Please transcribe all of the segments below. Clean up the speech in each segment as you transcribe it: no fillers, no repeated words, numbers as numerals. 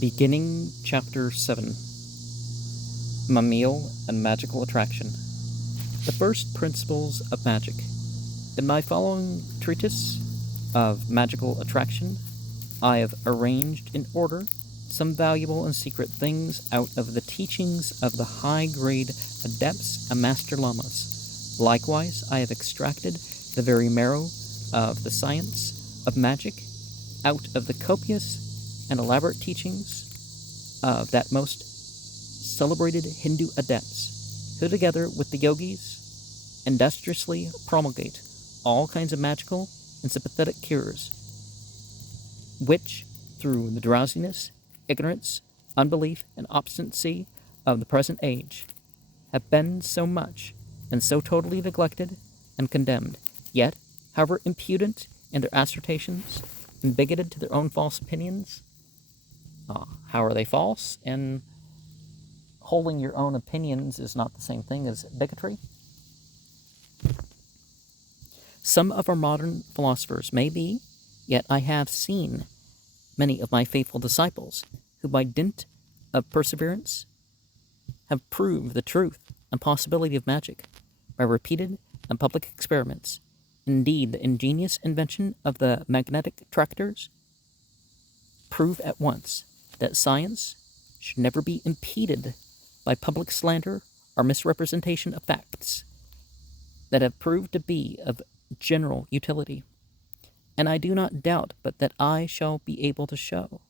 Beginning Chapter 7 Mummial and Magical Attraction. The First Principles of Magic. In my following treatise of magical attraction, I have arranged in order some valuable and secret things out of the teachings of the high-grade adepts and master lamas. Likewise, I have extracted the very marrow of the science of magic out of the copious and elaborate teachings of that most celebrated Hindu adepts, who together with the yogis industriously promulgate all kinds of magical and sympathetic cures, which, through the drowsiness, ignorance, unbelief, and obstinacy of the present age, have been so much and so totally neglected and condemned, yet, however impudent in their assertions and bigoted to their own false opinions. How are they false? And holding your own opinions is not the same thing as bigotry. Some of our modern philosophers may be, yet I have seen many of my faithful disciples who by dint of perseverance have proved the truth and possibility of magic by repeated and public experiments. Indeed, the ingenious invention of the magnetic attractors prove at once that science should never be impeded by public slander or misrepresentation of facts that have proved to be of general utility. And I do not doubt but that I shall be able to show,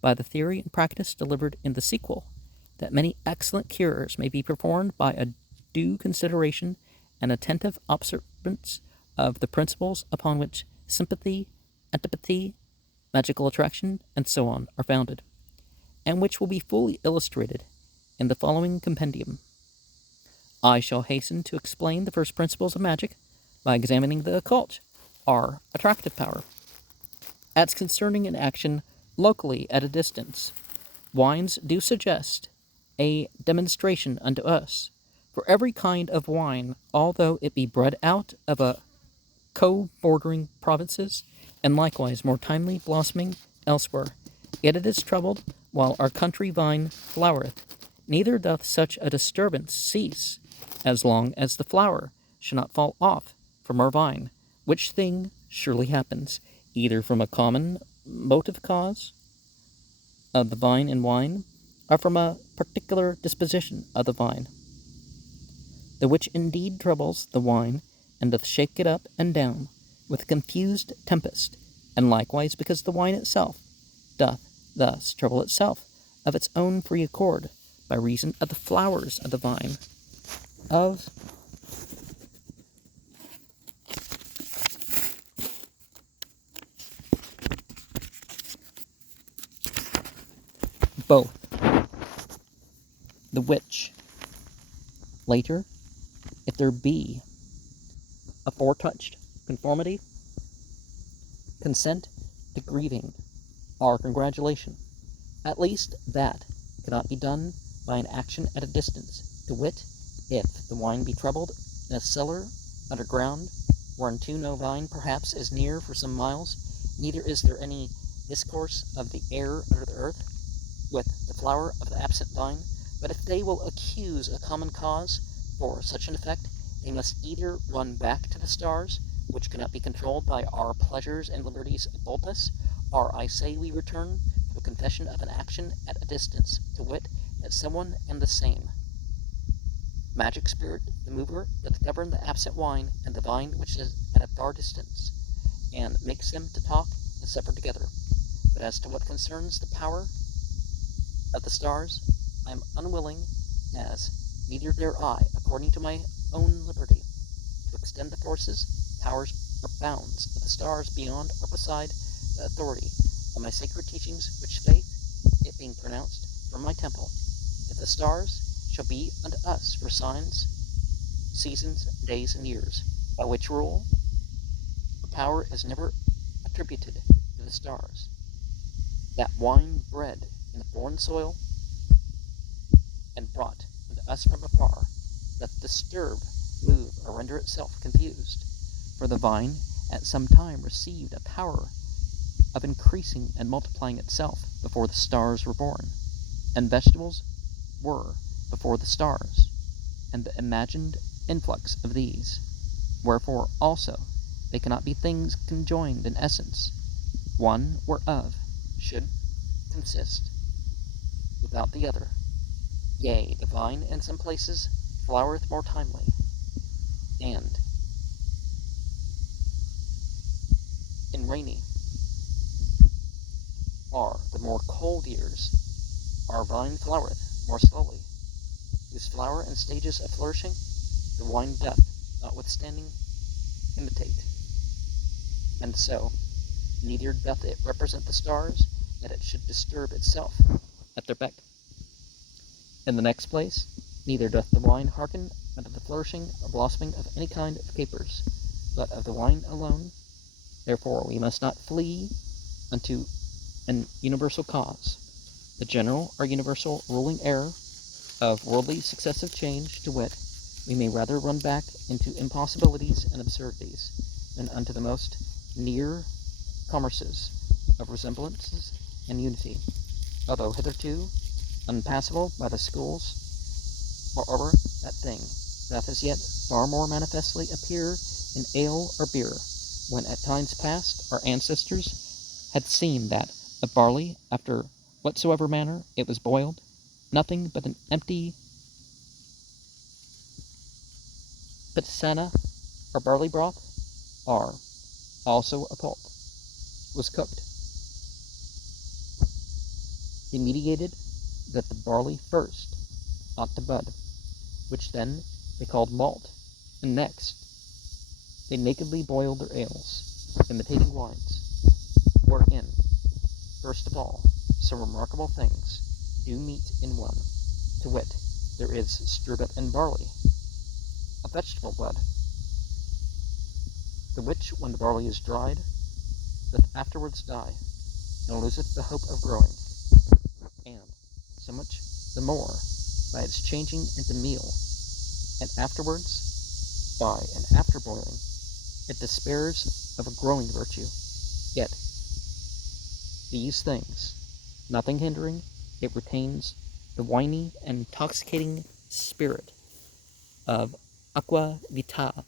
by the theory and practice delivered in the sequel, that many excellent cures may be performed by a due consideration and attentive observance of the principles upon which sympathy, antipathy, magical attraction, and so on are founded, and which will be fully illustrated in the following compendium. I shall hasten to explain the first principles of magic by examining the occult, or attractive power, as concerning an action locally at a distance. Wines do suggest a demonstration unto us. For every kind of wine, although it be bred out of a co-bordering provinces, and likewise more timely blossoming elsewhere, yet it is troubled while our country vine flowereth. Neither doth such a disturbance cease, as long as the flower shall not fall off from our vine, which thing surely happens, either from a common motive cause of the vine and wine, or from a particular disposition of the vine, the which indeed troubles the wine, and doth shake it up and down with confused tempest, and likewise because the wine itself doth thus trouble itself of its own free accord, by reason of the flowers of the vine, of both, the which, later, if there be a foretouched conformity, consent to grieving, or congratulation, at least that cannot be done by an action at a distance, to wit, if the wine be troubled in a cellar underground, whereunto no vine perhaps is near for some miles, neither is there any discourse of the air under the earth with the flower of the absent vine, but if they will accuse a common cause for such an effect, they must either run back to the stars, which cannot be controlled by our pleasures and liberties of boldness, or I say we return to a confession of an action at a distance, to wit, that someone and the same magic spirit, the mover, doth govern the absent wine and the vine which is at a far distance, and makes them to talk and suffer together. But as to what concerns the power of the stars, I am unwilling, as neither dare I, according to my own liberty, to extend the forces, powers, or bounds of the stars beyond or beside the authority of my sacred teachings, which faith, it being pronounced from my temple, that the stars shall be unto us for signs, seasons, days, and years, by which rule the power is never attributed to the stars. That wine bred in the foreign soil and brought unto us from afar doth disturb, move, or render itself confused. For the vine at some time received a power of increasing and multiplying itself, before the stars were born, and vegetables were before the stars, and the imagined influx of these. Wherefore also they cannot be things conjoined in essence, one whereof should consist without the other. Yea, the vine in some places flowereth more timely, and in rainy or the more cold years our vine flowereth more slowly, whose flower and stages of flourishing the wine doth, notwithstanding, imitate. And so, neither doth it represent the stars, that it should disturb itself at their beck. In the next place, neither doth the wine hearken unto the flourishing or blossoming of any kind of capers, but of the wine alone. Therefore we must not flee unto an universal cause, the general or universal ruling error of worldly successive change, to wit, we may rather run back into impossibilities and absurdities than unto the most near commerces of resemblances and unity, although hitherto unpassable by the schools. Moreover, that thing doth as yet far more manifestly appear in ale or beer, when at times past our ancestors had seen that of barley, after whatsoever manner it was boiled, nothing but an empty pisana or barley broth, or also a pulp, was cooked. They meditated that the barley first ought to bud, which then they called malt, and next they nakedly boiled their ales, imitating wines, wherein, first of all, some remarkable things do meet in one, to wit, there is strubbit in barley, a vegetable blood, the which, when the barley is dried, doth afterwards die, and loseth the hope of growing, and so much the more by its changing into meal, and afterwards, by an after boiling, it despairs of a growing virtue. Yet these things, nothing hindering, it retains the winy and intoxicating spirit of aqua vitae,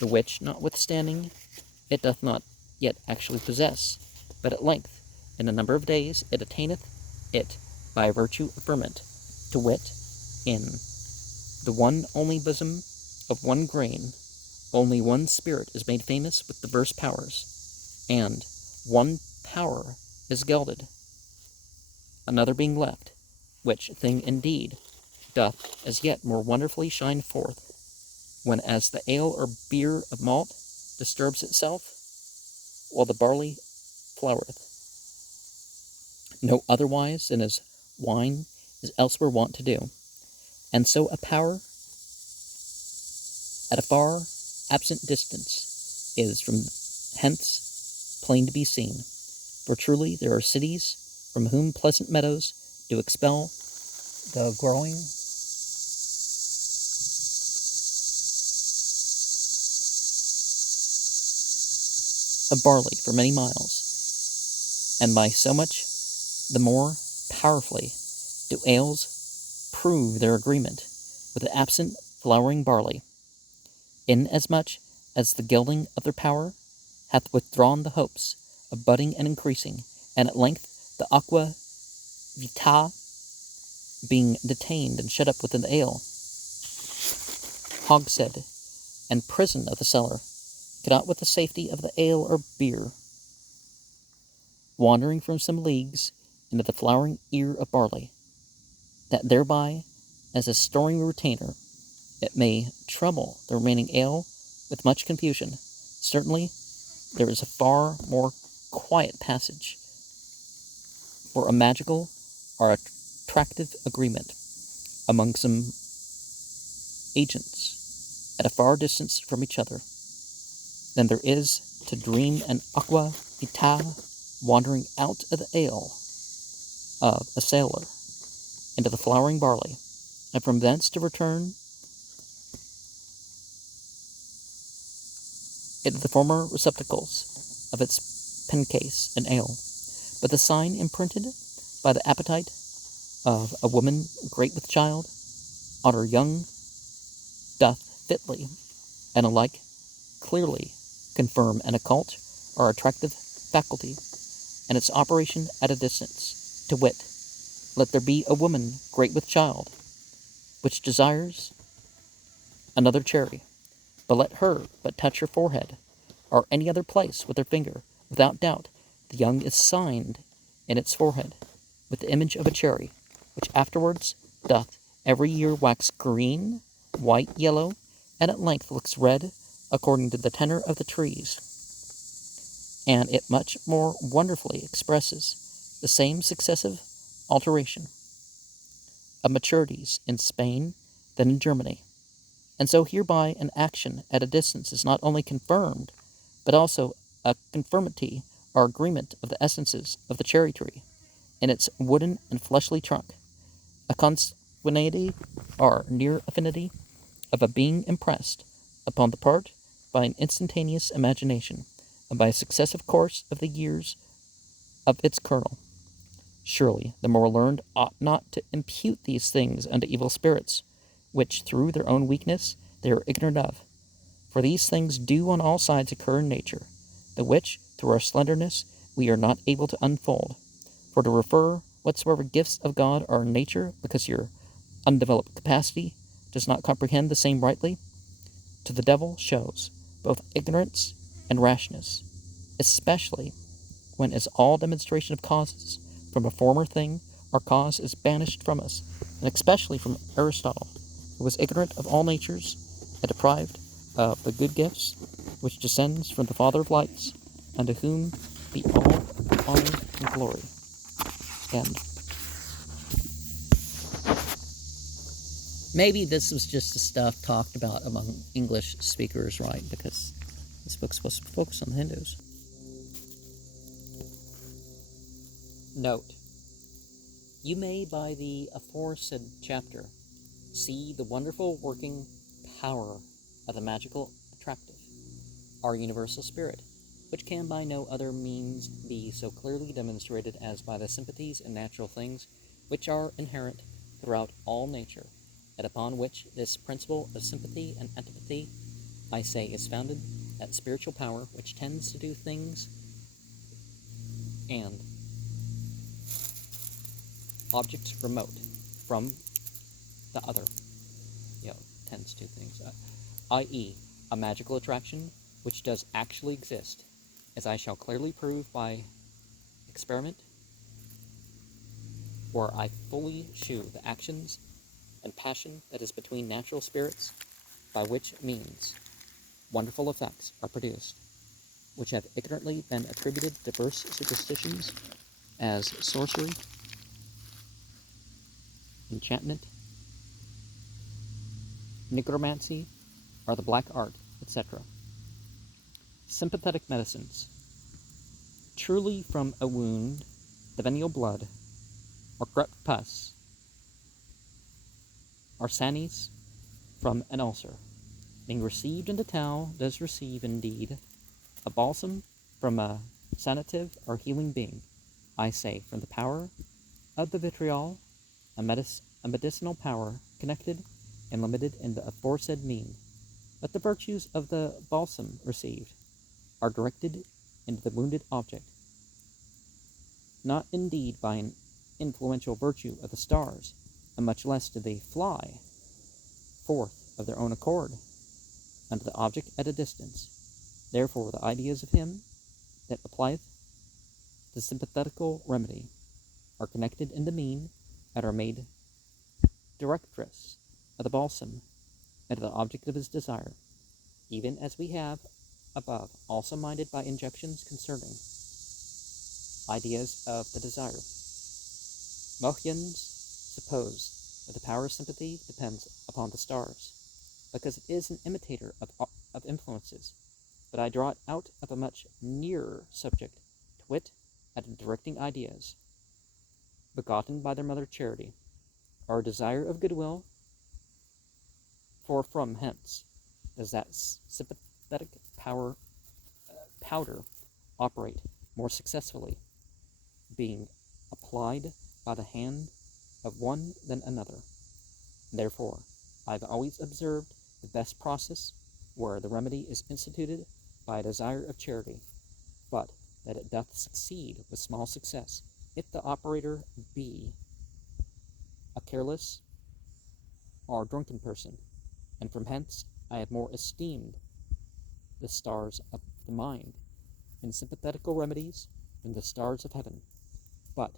the which, notwithstanding, it doth not yet actually possess, but at length, in a number of days, it attaineth it by virtue of ferment, to wit, in the one only bosom of one grain, only one spirit is made famous with diverse powers, and one power is gelded, another being left, which thing indeed doth as yet more wonderfully shine forth, when as the ale or beer of malt disturbs itself, while the barley flowereth, no otherwise than as wine is elsewhere wont to do. And so a power at a far absent distance is from hence plain to be seen. For truly there are cities from whom pleasant meadows do expel the growing of barley for many miles, and by so much the more powerfully do ales prove their agreement with the absent flowering barley, inasmuch as the gilding of their power hath withdrawn the hopes of budding and increasing, and at length the aqua vitae, being detained and shut up within the ale, hogshead, and prison of the cellar, cannot with the safety of the ale or beer, wandering from some leagues into the flowering ear of barley, that thereby, as a storing retainer, it may trouble the remaining ale with much confusion. Certainly, there is a far more quiet passage for a magical or attractive agreement among some agents at a far distance from each other than there is to dream an aqua vitae wandering out of the ale of a sailor into the flowering barley, and from thence to return into the former receptacles of its pencase and ale. But the sign imprinted by the appetite of a woman great with child on her young doth fitly, and alike clearly confirm an occult or attractive faculty, and its operation at a distance, to wit, let there be a woman great with child, which desires another cherry, but let her but touch her forehead, or any other place with her finger, without doubt the young is signed in its forehead with the image of a cherry, which afterwards doth every year wax green, white, yellow, and at length looks red, according to the tenor of the trees. And it much more wonderfully expresses the same successive alteration of maturities in Spain than in Germany. And so hereby an action at a distance is not only confirmed, but also a conformity or agreement of the essences of the cherry tree in its wooden and fleshly trunk, a consanguinity or near affinity of a being impressed upon the part by an instantaneous imagination, and by a successive course of the years of its kernel. Surely the more learned ought not to impute these things unto evil spirits, which through their own weakness they are ignorant of. For these things do on all sides occur in nature, the which, through our slenderness, we are not able to unfold. For to refer whatsoever gifts of God are in nature, because your undeveloped capacity does not comprehend the same rightly, to the devil shows both ignorance and rashness, especially when, as all demonstration of causes from a former thing, our cause is banished from us, and especially from Aristotle, who was ignorant of all natures, and deprived of the good gifts which descends from the Father of lights, unto whom be all honor and glory. End. Maybe this was just the stuff talked about among English speakers, right? Because this book's supposed to focus on the Hindus. Note: you may, by the aforesaid chapter, see the wonderful working power of the magical attractive, our universal spirit, which can by no other means be so clearly demonstrated as by the sympathies in natural things which are inherent throughout all nature, and upon which this principle of sympathy and antipathy, I say, is founded, that spiritual power which tends to do things and objects remote from the other, tends to things, i.e., a magical attraction which does actually exist, as I shall clearly prove by experiment, or I fully shew the actions and passion that is between natural spirits, by which means wonderful effects are produced, which have ignorantly been attributed to diverse superstitions, as sorcery, enchantment, necromancy, or the black art, etc. Sympathetic medicines. Truly from a wound, the venial blood, or crept pus, or sanis from an ulcer, being received in the towel, does receive indeed a balsam from a sanative or healing being, I say, from the power of the vitriol, a medicinal power connected and limited in the aforesaid mean. But the virtues of the balsam received are directed into the wounded object, not indeed by an influential virtue of the stars, and much less do they fly forth of their own accord unto the object at a distance. Therefore the ideas of him that applieth the sympathetical remedy are connected in the mean, and are made directress of the balsam and to the object of his desire, even as we have above also minded by injections concerning ideas of the desire. Mohians suppose that the power of sympathy depends upon the stars, because it is an imitator of influences, but I draw it out of a much nearer subject, to wit, at directing ideas, begotten by their mother charity, or a desire of goodwill, for from hence does that sympathetic powder operate more successfully, being applied by the hand of one than another. Therefore, I've always observed the best process where the remedy is instituted by a desire of charity, but that it doth succeed with small success, if the operator be a careless or drunken person, and from hence I have more esteemed the stars of the mind in sympathetical remedies than the stars of heaven. But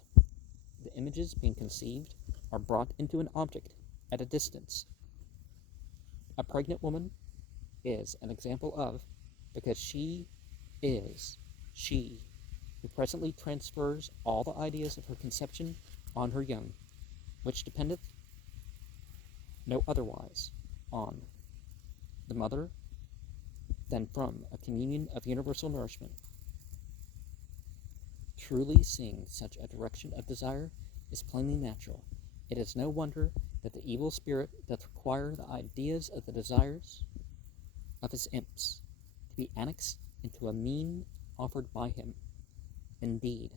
the images being conceived are brought into an object at a distance. A pregnant woman is an example of, because she is she who presently transfers all the ideas of her conception on her young, which dependeth no otherwise on the mother than from a communion of universal nourishment. Truly seeing such a direction of desire is plainly natural. It is no wonder that the evil spirit doth require the ideas of the desires of his imps to be annexed into a mean offered by him. Indeed,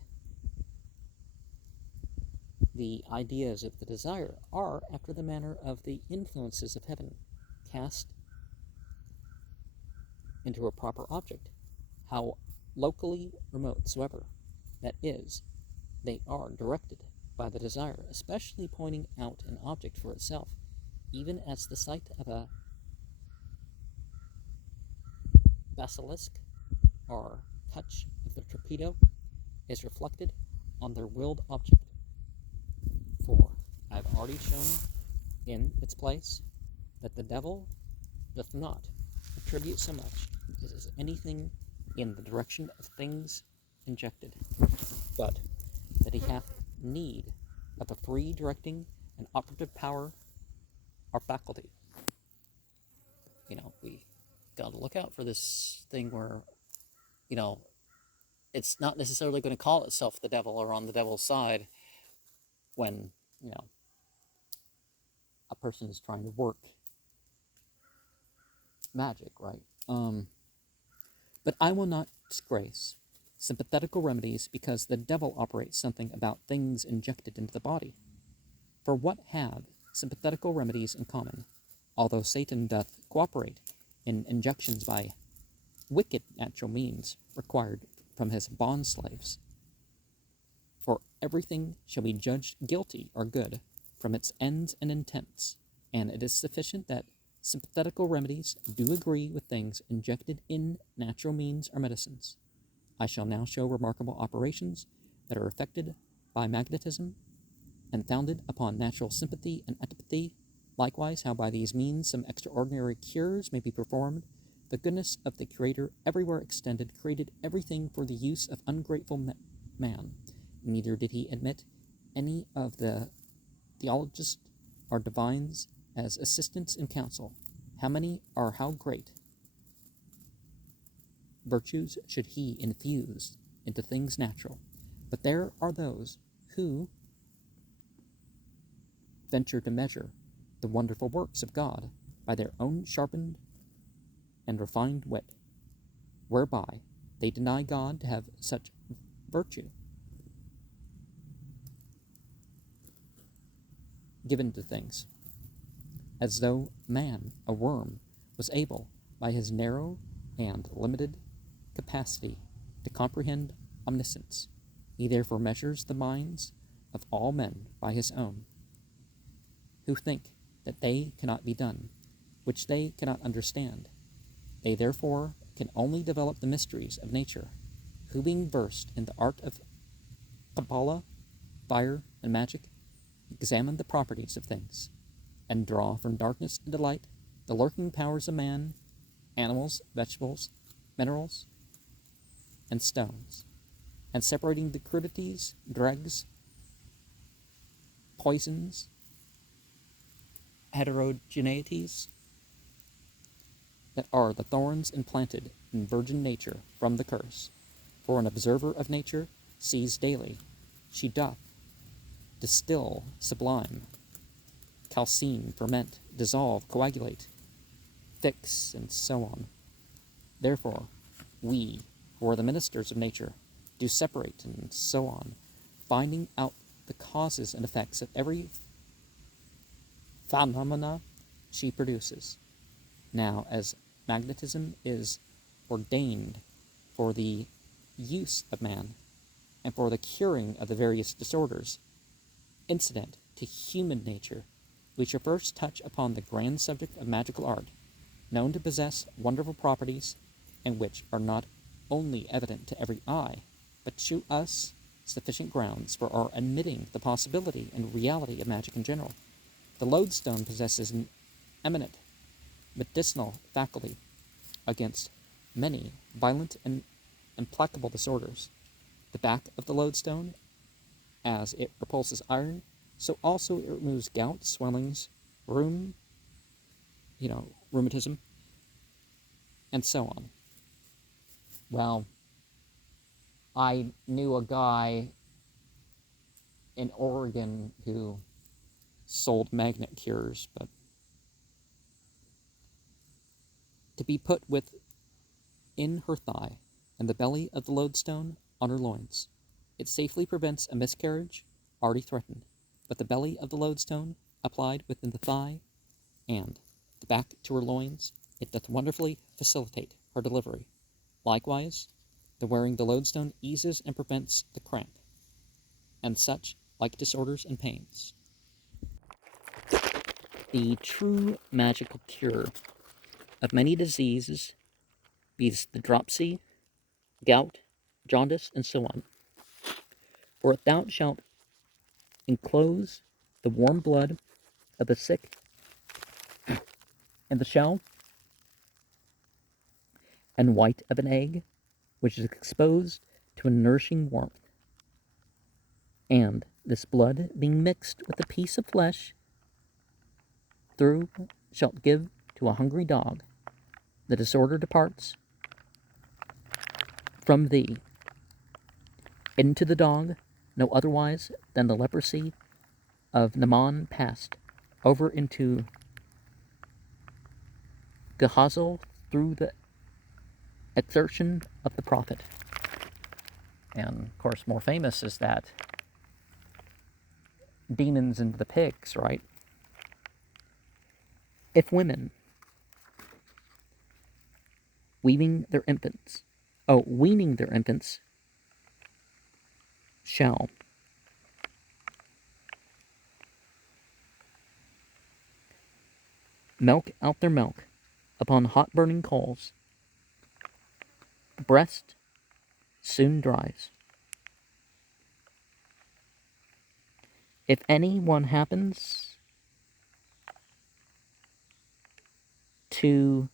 the ideas of the desire are, after the manner of the influences of heaven, cast into a proper object, how locally remote soever. That is, they are directed by the desire, especially pointing out an object for itself, even as the sight of a basilisk or touch of the torpedo is reflected on their willed object. For I have already shown in its place that the devil doth not attribute so much as anything in the direction of things injected, but that he hath need of a free directing and operative power or faculty. We gotta look out for this thing where, it's not necessarily going to call itself the devil or on the devil's side when, a person is trying to work magic, right? But I will not disgrace sympathetical remedies because the devil operates something about things injected into the body. For what have sympathetical remedies in common, although Satan doth cooperate in injections by wicked natural means required from his bond-slaves? For everything shall be judged guilty or good from its ends and intents, and it is sufficient that sympathetical remedies do agree with things injected in natural means or medicines. I shall now show remarkable operations that are effected by magnetism and founded upon natural sympathy and antipathy, likewise how by these means some extraordinary cures may be performed. The goodness of the Creator everywhere extended created everything for the use of ungrateful man. Neither did he admit any of the theologists or divines as assistants in counsel. How many or how great virtues should he infuse into things natural? But there are those who venture to measure the wonderful works of God by their own sharpened and refined wit, whereby they deny God to have such virtue given to things, as though man, a worm, was able, by his narrow and limited capacity, to comprehend omniscience. He therefore measures the minds of all men by his own, who think that they cannot be done, which they cannot understand. They therefore can only develop the mysteries of nature, who being versed in the art of Kabbalah, fire, and magic, examine the properties of things, and draw from darkness into light the lurking powers of man, animals, vegetables, minerals, and stones, and separating the crudities, dregs, poisons, heterogeneities that are the thorns implanted in virgin nature from the curse. For an observer of nature sees daily she doth distill, sublime, calcine, ferment, dissolve, coagulate, fix, and so on. Therefore, we, who are the ministers of nature, do separate, and so on, finding out the causes and effects of every phenomena she produces. Now, as magnetism is ordained for the use of man and for the curing of the various disorders incident to human nature, we shall first touch upon the grand subject of magical art, known to possess wonderful properties, and which are not only evident to every eye, but shew us sufficient grounds for our admitting the possibility and reality of magic in general. The lodestone possesses an eminent medicinal faculty against many violent and implacable disorders. The back of the lodestone, as it repulses iron, so also it removes gout, swellings, rheumatism, and so on. Well, I knew a guy in Oregon who sold magnet cures, but to be put within her thigh and the belly of the lodestone on her loins. It safely prevents a miscarriage already threatened, but the belly of the lodestone applied within the thigh and the back to her loins, it doth wonderfully facilitate her delivery. Likewise, the wearing the lodestone eases and prevents the cramp, and such like disorders and pains. The true magical cure of many diseases, viz. the dropsy, gout, jaundice, and so on. For if thou shalt enclose the warm blood of the sick in the shell and white of an egg, which is exposed to a nourishing warmth, and this blood being mixed with a piece of flesh, thou shalt give to a hungry dog, the disorder departs from thee into the dog, no otherwise than the leprosy of Naaman passed over into Gehazi through the exertion of the prophet. And of course, more famous is that demons into the pigs, right? If women weaning their infants shall milk out their milk upon hot burning coals, the breast soon dries. If any one happens to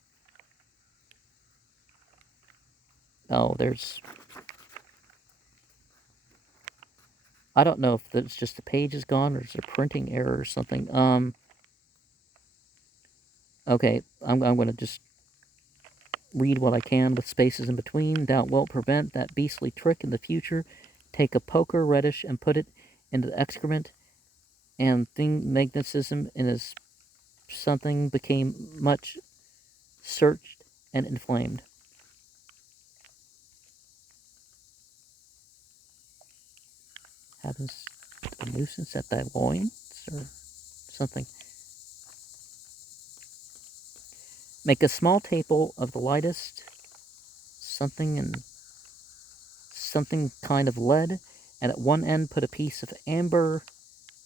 I don't know if it's just the page is gone or it's a printing error or something. Okay, I'm going to just read what I can with spaces in between. Thou wilt prevent that beastly trick in the future. Take a poker reddish and put it into the excrement, and thing magnetism in his something became much searched and inflamed. Happens a nuisance at thy loins or something. Make a small table of the lightest something and something kind of lead, and at one end put a piece of amber,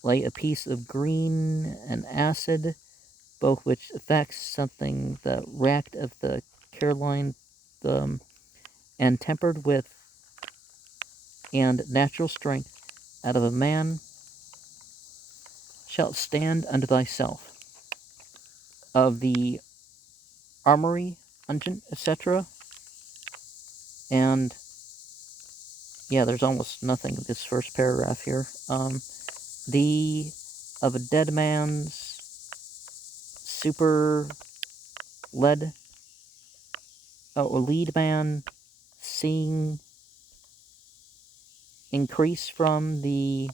lay a piece of green and acid, both which affects something the ract of the Caroline, and tempered with and natural strength out of a man shalt stand unto thyself. Of the armory, unguent, etc. And yeah, there's almost nothing in this first paragraph here. The of a dead man's super lead, lead man seeing increase from the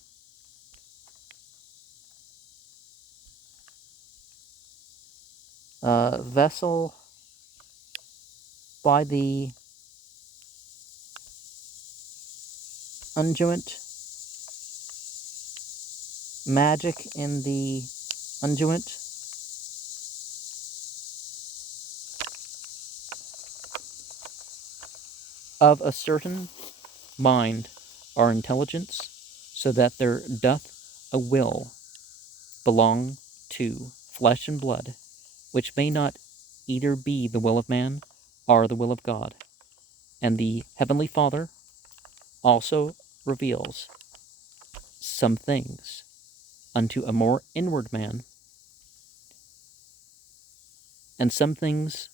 vessel by the unguent magic in the unguent of a certain mind are intelligence, so that there doth a will belong to flesh and blood, which may not either be the will of man or the will of God. And the Heavenly Father also reveals some things unto a more inward man, and some things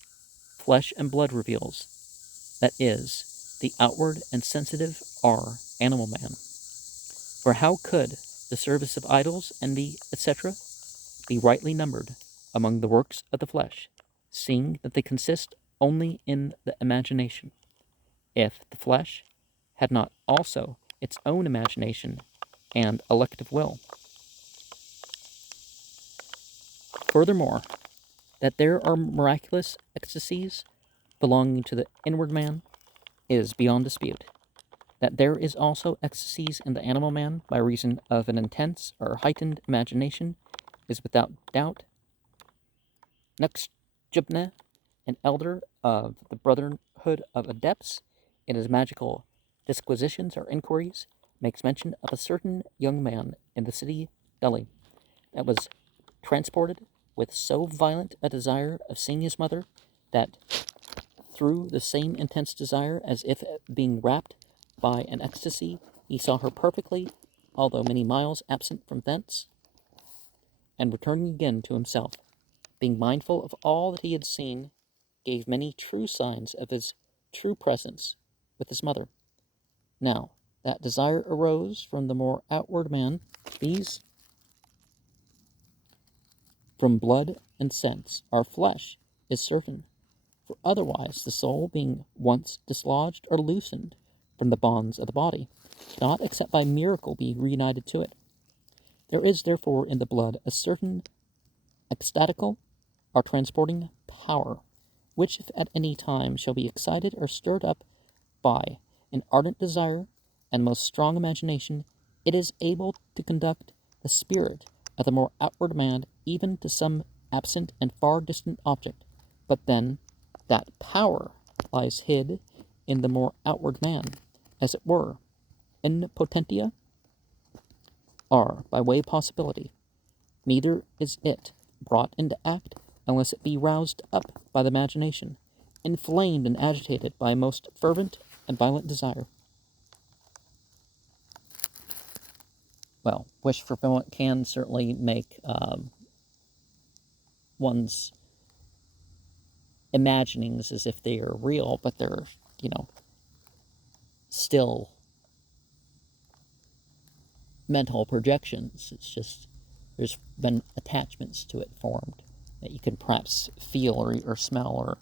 flesh and blood reveals, that is, the outward and sensitive are animal man. For how could the service of idols, envy, etc., be rightly numbered among the works of the flesh, seeing that they consist only in the imagination, if the flesh had not also its own imagination and elective will? Furthermore, that there are miraculous ecstasies belonging to the inward man is beyond dispute. That there is also ecstasies in the animal man by reason of an intense or heightened imagination is without doubt. Next, Jubne, an elder of the Brotherhood of Adepts, in his magical disquisitions or inquiries, makes mention of a certain young man in the city Delhi that was transported with so violent a desire of seeing his mother that through the same intense desire, as if being wrapped by an ecstasy, he saw her perfectly, although many miles absent from thence, and returning again to himself, being mindful of all that he had seen, gave many true signs of his true presence with his mother. Now, that desire arose from the more outward man, these from blood and sense. Our flesh is certain, for otherwise the soul, being once dislodged or loosened from the bonds of the body, cannot except by miracle be reunited to it. There is therefore in the blood a certain ecstatical or transporting power, which if at any time shall be excited or stirred up by an ardent desire and most strong imagination, it is able to conduct the spirit of the more outward man even to some absent and far distant object. But then that power lies hid in the more outward man, as it were, in potentia, or by way of possibility. Neither is it brought into act unless it be roused up by the imagination, inflamed and agitated by a most fervent and violent desire. Well, wish fulfillment can certainly make one's imaginings as if they are real, but they're, still mental projections. It's just there's been attachments to it formed that you can perhaps feel or smell or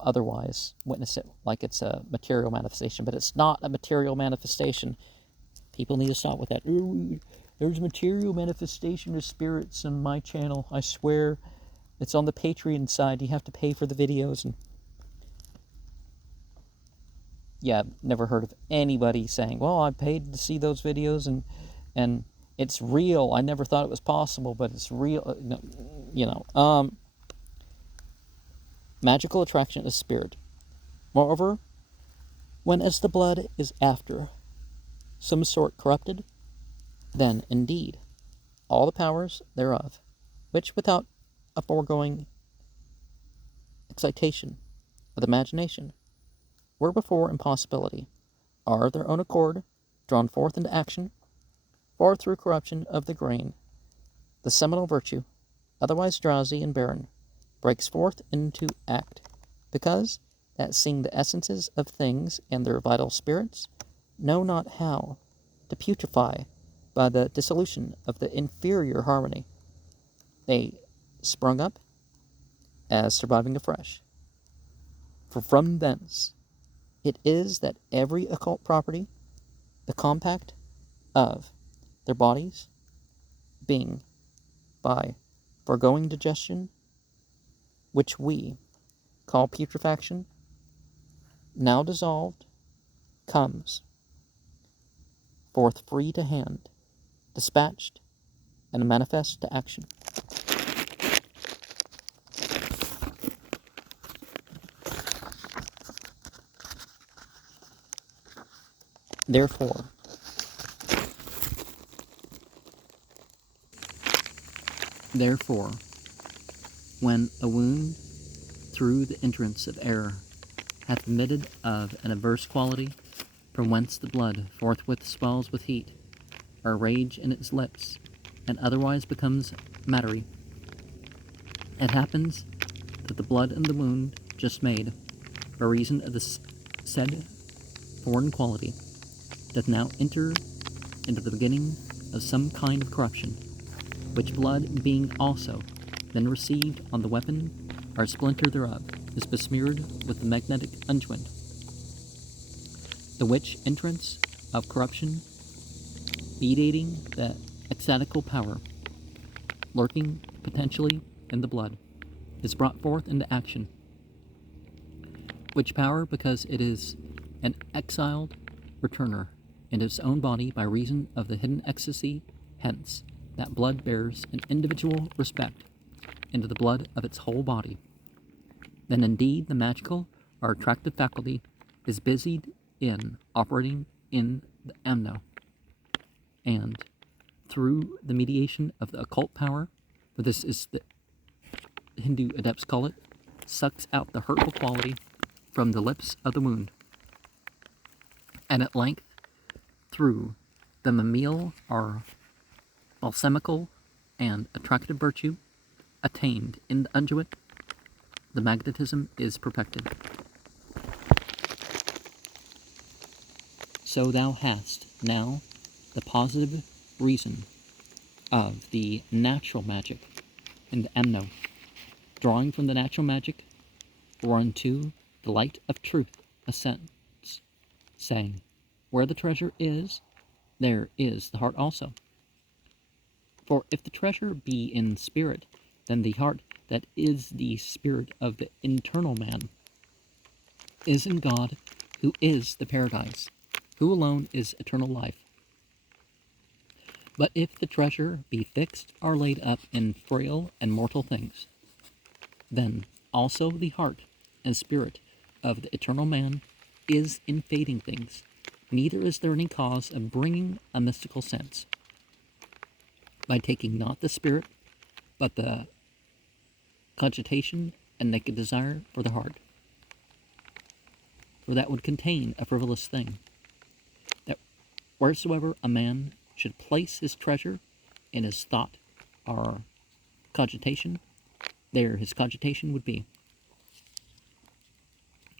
otherwise witness it like it's a material manifestation, but it's not a material manifestation. People need to stop with that. Ooh, there's material manifestation of spirits on my channel. I swear, it's on the Patreon side. You have to pay for the videos. And yeah, I've never heard of anybody saying, "Well, I paid to see those videos and it's real. I never thought it was possible, but it's real." Magical attraction is spirit. Moreover, when as the blood is after some sort corrupted, then indeed all the powers thereof, which without a foregoing excitation of the imagination were before impossibility, are of their own accord drawn forth into action, for through corruption of the grain, the seminal virtue, otherwise drowsy and barren, breaks forth into act, because that seeing the essences of things and their vital spirits know not how to putrefy by the dissolution of the inferior harmony, they sprung up as surviving afresh. For from thence it is that every occult property, the compact of their bodies, being by foregoing digestion, which we call putrefaction, now dissolved, comes forth free to hand, dispatched and manifest to action. Therefore, when a wound through the entrance of error hath admitted of an adverse quality, from whence the blood forthwith swells with heat, or rage in its lips, and otherwise becomes mattery, it happens that the blood in the wound just made, by reason of the said foreign quality, doth now enter into the beginning of some kind of corruption, which blood being also then received on the weapon or splinter thereof is besmeared with the magnetic unguent, the which entrance of corruption, mediating the extatical power, lurking potentially in the blood, is brought forth into action, which power, because it is an exiled returner into its own body by reason of the hidden ecstasy, hence that blood bears an individual respect into the blood of its whole body, then indeed the magical or attractive faculty is busied in operating in the amno, and through the mediation of the occult power, for this is the Hindu adepts call it, sucks out the hurtful quality from the lips of the wound, and at length through the Mummial or balsamical and attractive virtue attained in the unguent, the magnetism is perfected. So thou hast now the positive reason of the natural magic in the amno, drawing from the natural magic, whereunto the light of truth ascends, saying, where the treasure is, there is the heart also. For if the treasure be in spirit, then the heart that is the spirit of the internal man is in God, who is the paradise, who alone is eternal life. But if the treasure be fixed or laid up in frail and mortal things, then also the heart and spirit of the eternal man is in fading things, neither is there any cause of bringing a mystical sense, by taking not the spirit, but the cogitation and naked desire for the heart. For that would contain a frivolous thing, that wheresoever a man should place his treasure in his thought or cogitation, there his cogitation would be.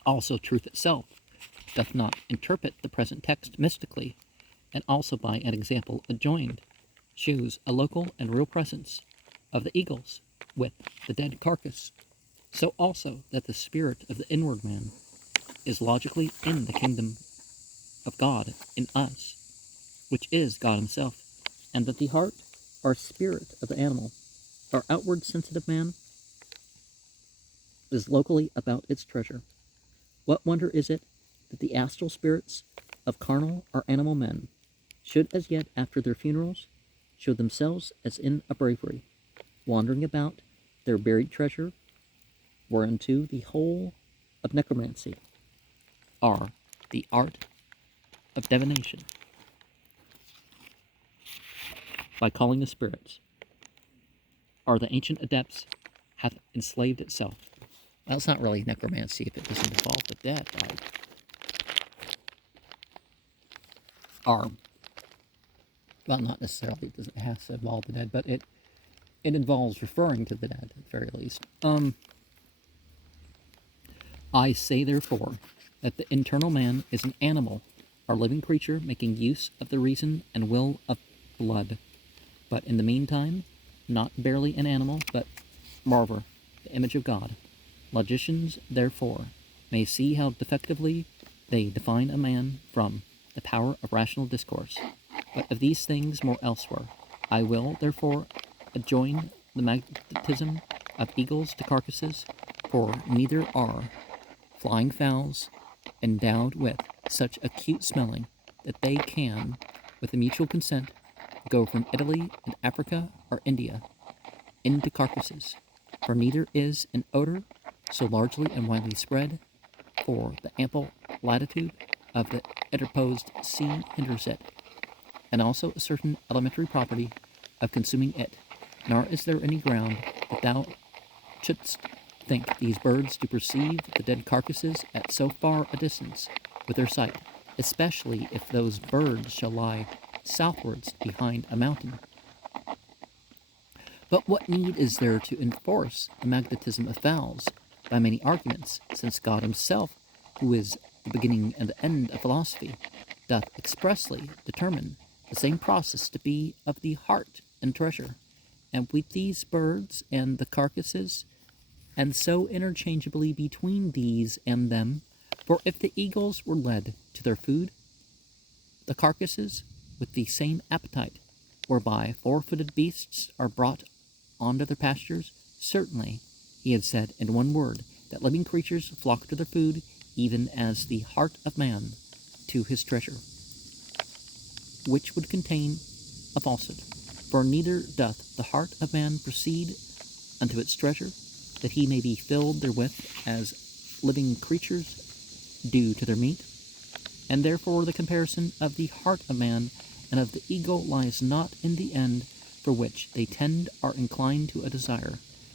Also truth itself doth not interpret the present text mystically, and also by an example adjoined, shews a local and real presence of the eagles with the dead carcass, so also that the spirit of the inward man is logically in the kingdom of God in us, which is God himself, and that the heart or spirit of the animal, or outward sensitive man, is locally about its treasure. What wonder is it that the astral spirits of carnal or animal men should as yet after their funerals show themselves as in a bravery, wandering about their buried treasure, whereunto the whole of necromancy, are the art of divination, by calling the spirits, or the ancient adepts hath enslaved itself. Well, it's not really necromancy if it doesn't involve the dead, right? Or, well, not necessarily, it doesn't have to involve the dead, but it involves referring to the dead, at the very least. I say, therefore, that the internal man is an animal, or living creature making use of the reason and will of blood, but in the meantime, not barely an animal, but moreover, the image of God. Logicians, therefore, may see how defectively they define a man from the power of rational discourse. But of these things more elsewhere. I will, therefore, adjoin the magnetism of eagles to carcasses, for neither are flying fowls endowed with such acute smelling that they can, with the mutual consent of go from Italy and Africa or India into carcasses, for neither is an odor so largely and widely spread, for the ample latitude of the interposed sea hinders it, and also a certain elementary property of consuming it, nor is there any ground that thou shouldst think these birds do perceive the dead carcasses at so far a distance with their sight, especially if those birds shall lie southwards behind a mountain. But what need is there to enforce the magnetism of fowls by many arguments, since God himself, who is the beginning and the end of philosophy, doth expressly determine the same process to be of the heart and treasure, and with these birds and the carcasses, and so interchangeably between these and them, for if the eagles were led to their food, the carcasses with the same appetite, whereby four-footed beasts are brought onto their pastures, certainly, he had said in one word, that living creatures flock to their food, even as the heart of man to his treasure, which would contain a falsehood. For neither doth the heart of man proceed unto its treasure, that he may be filled therewith as living creatures do to their meat, and therefore the comparison of the heart of man and of the eagle lies not in the end for which they tend or incline to a desire,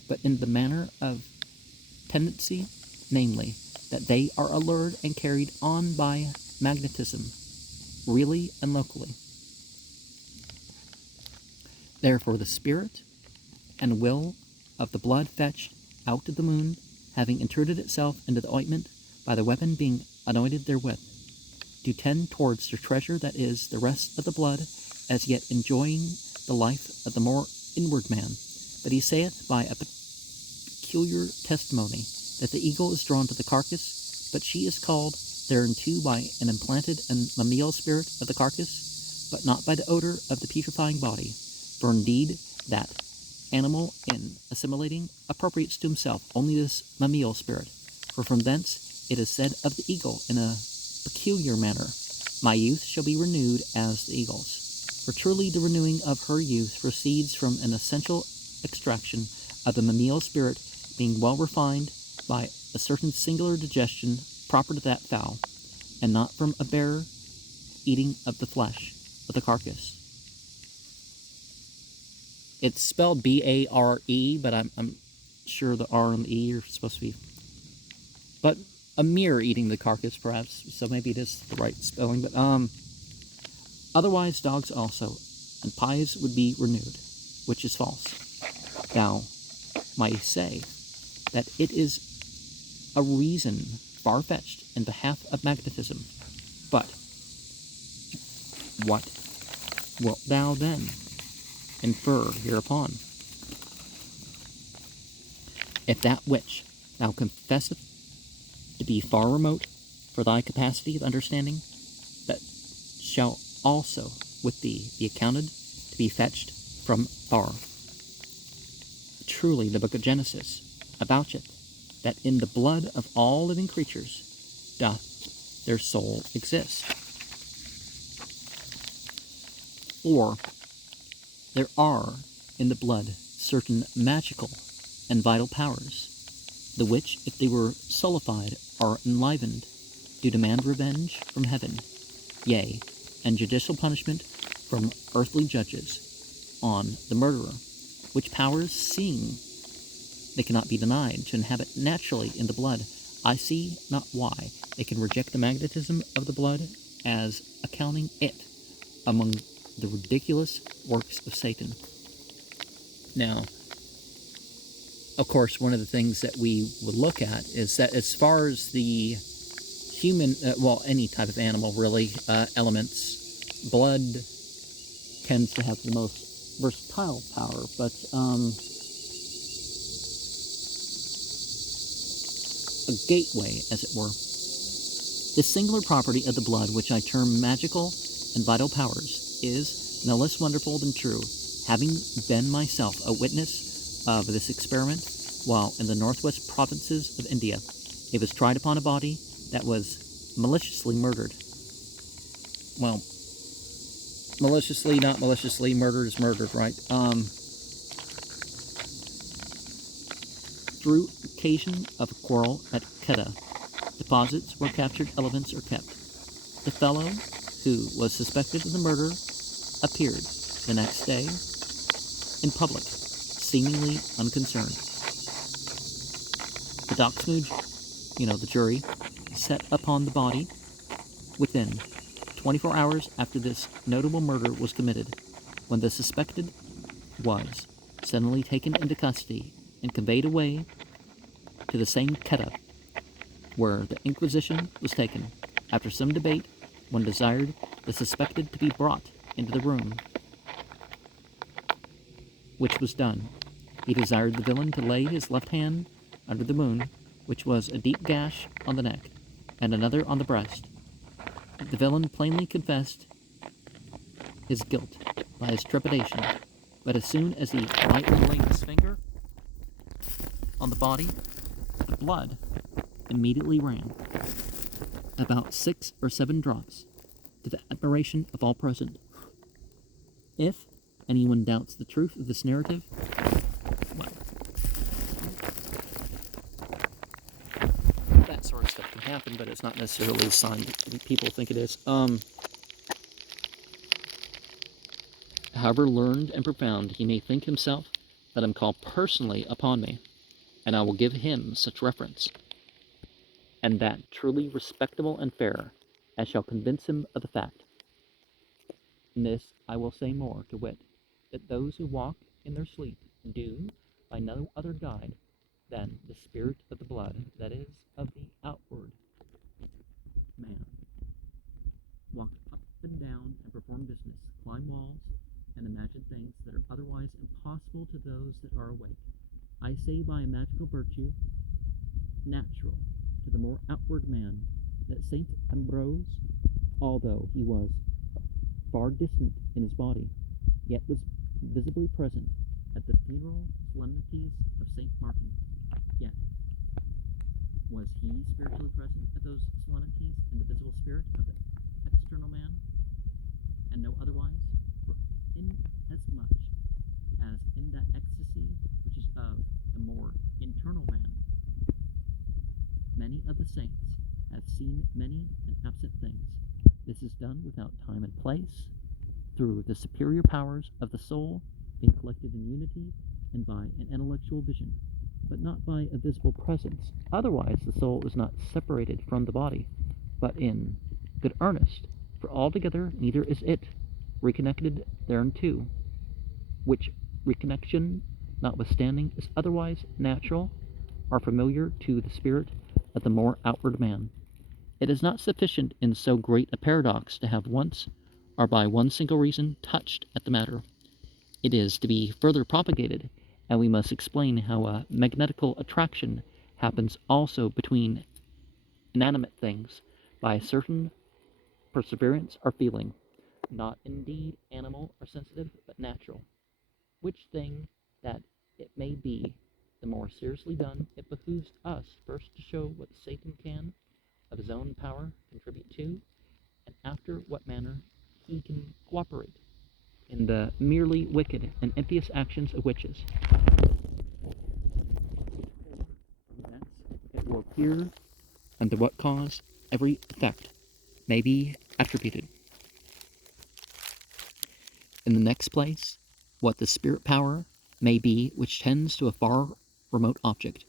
but in the manner of tendency, namely, that they are allured and carried on by magnetism, really and locally. Therefore the spirit and will of the blood fetched out of the moon, having intruded itself into the ointment by the weapon being anointed therewith, do tend towards their treasure, that is, the rest of the blood, as yet enjoying the life of the more inward man. But he saith by a peculiar testimony that the eagle is drawn to the carcass, but she is called thereunto by an implanted and mummial spirit of the carcass, but not by the odor of the putrefying body. For indeed that animal, in assimilating, appropriates to himself only this mummial spirit, for from thence it is said of the eagle in a peculiar manner, my youth shall be renewed as the eagle's. For truly the renewing of her youth proceeds from an essential extraction of the mummial spirit, being well refined by a certain singular digestion proper to that fowl, and not from a bare eating of the flesh of the carcass. It's spelled B-A-R-E, but I'm sure the R and the E are supposed to be... But a mere eating the carcass, perhaps, so maybe it is the right spelling, but otherwise dogs also, and pies would be renewed, which is false. Thou might say that it is a reason far-fetched in behalf of magnetism, but what wilt thou then infer hereupon? If that which thou confessest to be far remote for thy capacity of understanding, that shall also with thee be accounted to be fetched from far. Truly the book of Genesis avoucheth that in the blood of all living creatures doth their soul exist. For there are in the blood certain magical and vital powers, the which, if they were sullified or enlivened, do demand revenge from heaven, yea, and judicial punishment from earthly judges on the murderer, which powers, seeing they cannot be denied to inhabit naturally in the blood, I see not why they can reject the magnetism of the blood as accounting it among the ridiculous works of Satan. Now, of course, one of the things that we would look at is that as far as the human, any type of animal really, elements, blood tends to have the most versatile power, but a gateway, as it were. This singular property of the blood, which I term magical and vital powers, is no less wonderful than true, having been myself a witness of this experiment while in the northwest provinces of India. It was tried upon a body that was maliciously murdered. Well, maliciously, not maliciously, murdered is murdered, right? Through occasion of a quarrel at Kedah, deposits where captured elements are kept. The fellow who was suspected of the murder appeared the next day in public, seemingly unconcerned. The Doxmude, the jury, set upon the body within 24 hours after this notable murder was committed, when the suspected was suddenly taken into custody and conveyed away to the same Kedah where the Inquisition was taken. After some debate, one desired the suspected to be brought into the room, which was done. He desired the villain to lay his left hand under the wound, which was a deep gash on the neck, and another on the breast. The villain plainly confessed his guilt by his trepidation, but as soon as he lightly laid his finger on the body, the blood immediately ran, about 6 or 7 drops, to the admiration of all present. If anyone doubts the truth of this narrative, well, that sort of stuff can happen, but it's not necessarily a sign that people think it is. However learned and profound he may think himself, let him call personally upon me, and I will give him such reference, and that truly respectable and fair, as shall convince him of the fact. In this I will say more, to wit, that those who walk in their sleep do by no other guide than the spirit of the blood, that is, of the outward man. Walk up and down and perform business, climb walls, and imagine things that are otherwise impossible to those that are awake. I say by a magical virtue, natural to the more outward man, that Saint Ambrose, although he was far distant in his body, yet was visibly present at the funeral solemnities of Saint Martin. Yet, was he spiritually present at those solemnities in the visible spirit of the external man, and no otherwise? For inasmuch as in that ecstasy which is of the more internal man, many of the saints have seen many and absent things. This is done without time and place, through the superior powers of the soul being collected in unity, and by an intellectual vision, but not by a visible presence. Otherwise the soul is not separated from the body, but in good earnest, for altogether neither is it reconnected thereunto, which reconnection, notwithstanding, is otherwise natural or familiar to the spirit of the more outward man. It is not sufficient in so great a paradox to have once, or by one single reason, touched at the matter. It is to be further propagated, and we must explain how a magnetical attraction happens also between inanimate things by a certain perseverance or feeling, not indeed animal or sensitive, but natural. Which thing that it may be, the more seriously done, it behooves us first to show what Satan can, of his own power, contribute to, and after what manner he can cooperate in the merely wicked and impious actions of witches. From thence it will appear under what cause every effect may be attributed. In the next place, what the spirit power may be which tends to a far remote object,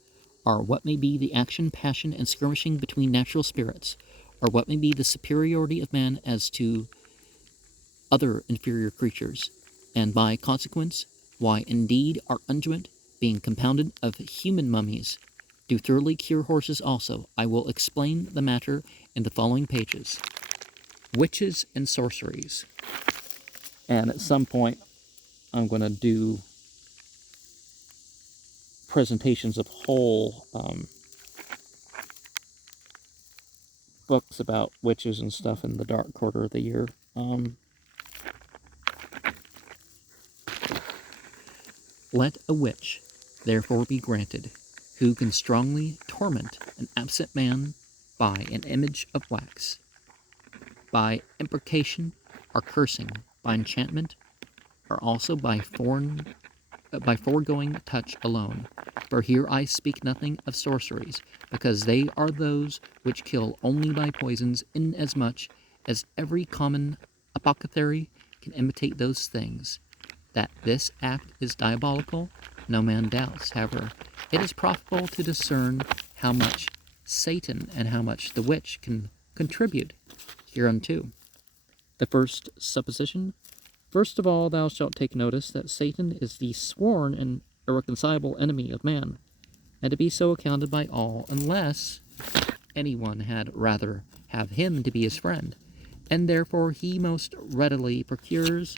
or what may be the action, passion, and skirmishing between natural spirits, or what may be the superiority of man as to other inferior creatures, and by consequence, why indeed our unguent, being compounded of human mummies, do thoroughly cure horses also, I will explain the matter in the following pages. Witches and sorceries. And at some point, I'm going to do presentations of whole books about witches and stuff in the dark quarter of the year. Let a witch therefore be granted, who can strongly torment an absent man by an image of wax, by imprecation or cursing, by enchantment, or also by foregoing touch alone. For here I speak nothing of sorceries, because they are those which kill only by poisons, inasmuch as every common apothecary can imitate those things. That this act is diabolical, no man doubts. However, it is profitable to discern how much Satan and how much the witch can contribute hereunto. The first supposition: first of all, thou shalt take notice that Satan is the sworn and irreconcilable enemy of man, and to be so accounted by all, unless anyone had rather have him to be his friend, and therefore he most readily procures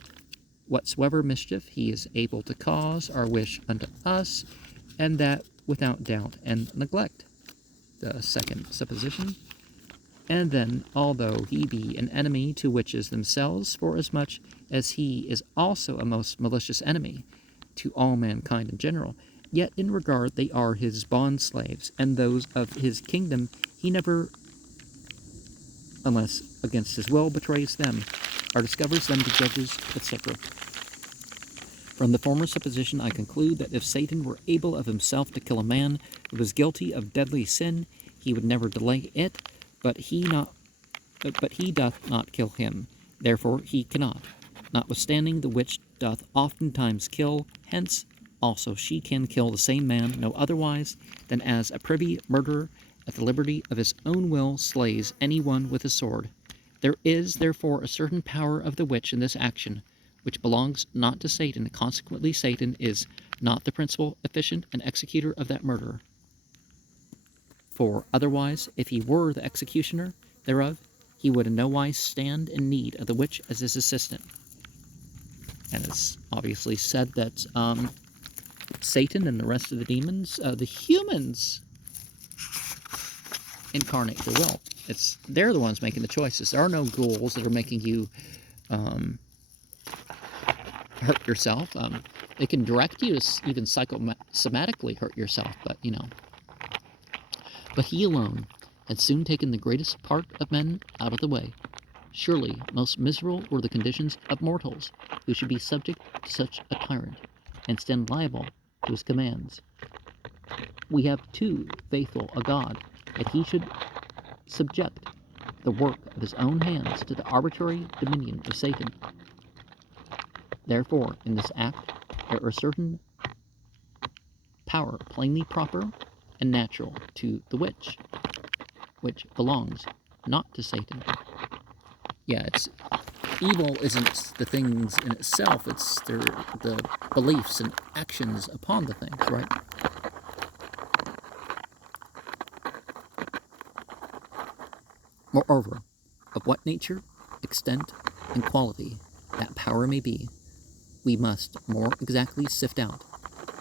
whatsoever mischief he is able to cause or wish unto us, and that without doubt and neglect. The second supposition: and then, although he be an enemy to witches themselves, forasmuch as he is also a most malicious enemy to all mankind in general, yet in regard they are his bond-slaves, and those of his kingdom he never, unless against his will, betrays them, or discovers them to judges, etc. From the former supposition I conclude that if Satan were able of himself to kill a man who was guilty of deadly sin, he would never delay it, but he doth not kill him. Therefore he cannot. Notwithstanding, the witch doth oftentimes kill, hence also she can kill the same man no otherwise than as a privy murderer at the liberty of his own will slays any one with a sword. There is therefore a certain power of the witch in this action, which belongs not to Satan. Consequently, Satan is not the principal efficient and executor of that murder. For otherwise, if he were the executioner thereof, he would in no wise stand in need of the witch as his assistant. And it's obviously said that Satan and the rest of the demons, the humans, incarnate their will. They're the ones making the choices. There are no ghouls that are making you hurt yourself. They can direct you to even psychosomatically hurt yourself, but But he alone had soon taken the greatest part of men out of the way. Surely most miserable were the conditions of mortals who should be subject to such a tyrant, and stand liable to his commands. We have too faithful a God, that he should subject the work of his own hands to the arbitrary dominion of Satan. Therefore, in this act, there are certain power plainly proper and natural to the witch, which belongs not to Satan. Yeah, evil isn't the things in itself, it's the beliefs and actions upon the things, right? Moreover, of what nature, extent, and quality that power may be, we must more exactly sift out.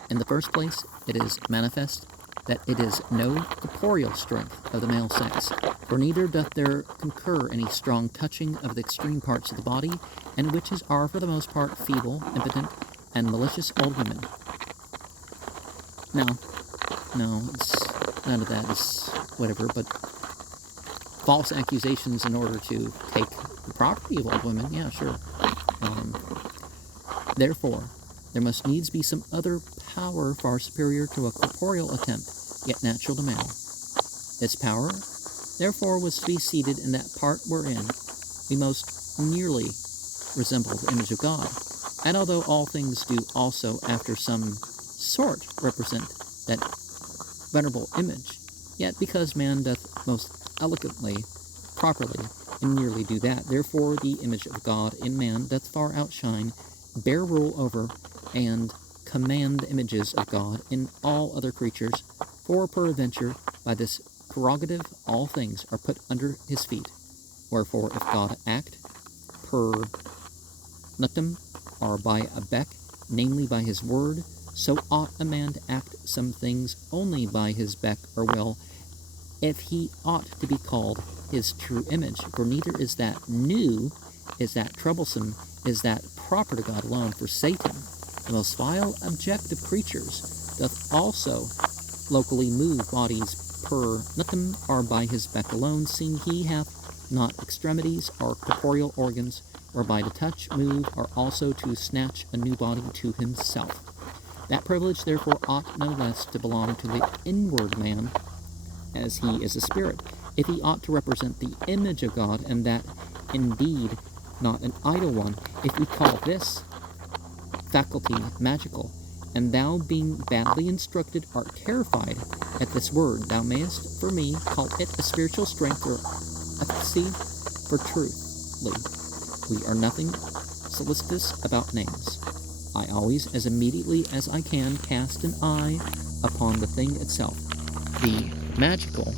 In the first place, it is manifest that it is no corporeal strength of the male sex, for neither doth there concur any strong touching of the extreme parts of the body, and witches are for the most part feeble, impotent, and malicious old women. No, it's none of that is whatever, but false accusations in order to take the property of old women, yeah, sure. Therefore, there must needs be some other power far superior to a corporeal attempt, yet natural to man. This power, therefore, was to be seated in that part wherein we most nearly resemble the image of God. And although all things do also after some sort represent that venerable image, yet because man doth most elegantly, properly, and nearly do that, therefore the image of God in man doth far outshine, bear rule over, and command the images of God in all other creatures, for peradventure by this prerogative all things are put under his feet. Wherefore if God act per nutum, or by a beck, namely by his word, so ought a man to act some things only by his beck or will, if he ought to be called his true image. For neither is that new, is that troublesome, is that proper to God alone. For Satan, the most vile abject of creatures, doth also locally move bodies per nutum, or by his beck alone, seeing he hath not extremities or corporeal organs, whereby to touch, move, are also to snatch a new body to himself. That privilege, therefore, ought no less to belong to the inward man, as he is a spirit, if he ought to represent the image of God, and that indeed not an idle one, if we call this faculty magical. And thou, being badly instructed, art terrified at this word. Thou mayest, for me, call it a spiritual strength or efficacy, for truthly we are nothing solicitous about names. I always, as immediately as I can, cast an eye upon the thing itself. The magical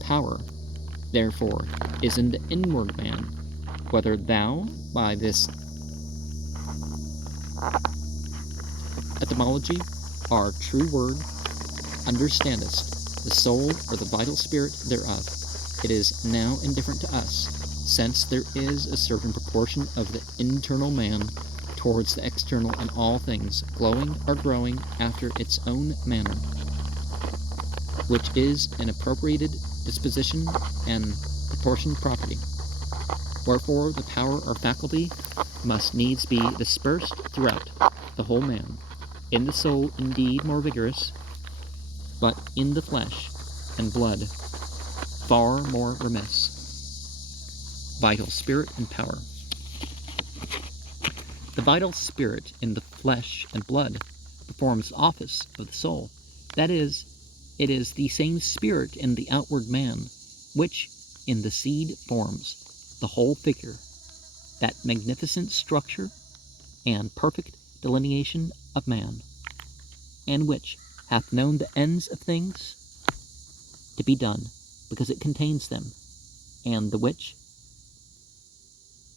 power, therefore, is in the inward man, whether thou, by this etymology, our true word, understandest the soul or the vital spirit thereof. It is now indifferent to us, since there is a certain proportion of the internal man towards the external in all things, glowing or growing after its own manner, which is an appropriated disposition and proportioned property. Wherefore the power or faculty must needs be dispersed throughout the whole man, in the soul indeed more vigorous, but in the flesh and blood far more remiss. Vital spirit and power. The vital spirit in the flesh and blood performs the office of the soul. That is, it is the same spirit in the outward man, which in the seed forms the whole figure, that magnificent structure and perfect delineation of man, and which hath known the ends of things to be done, because it contains them, and the which,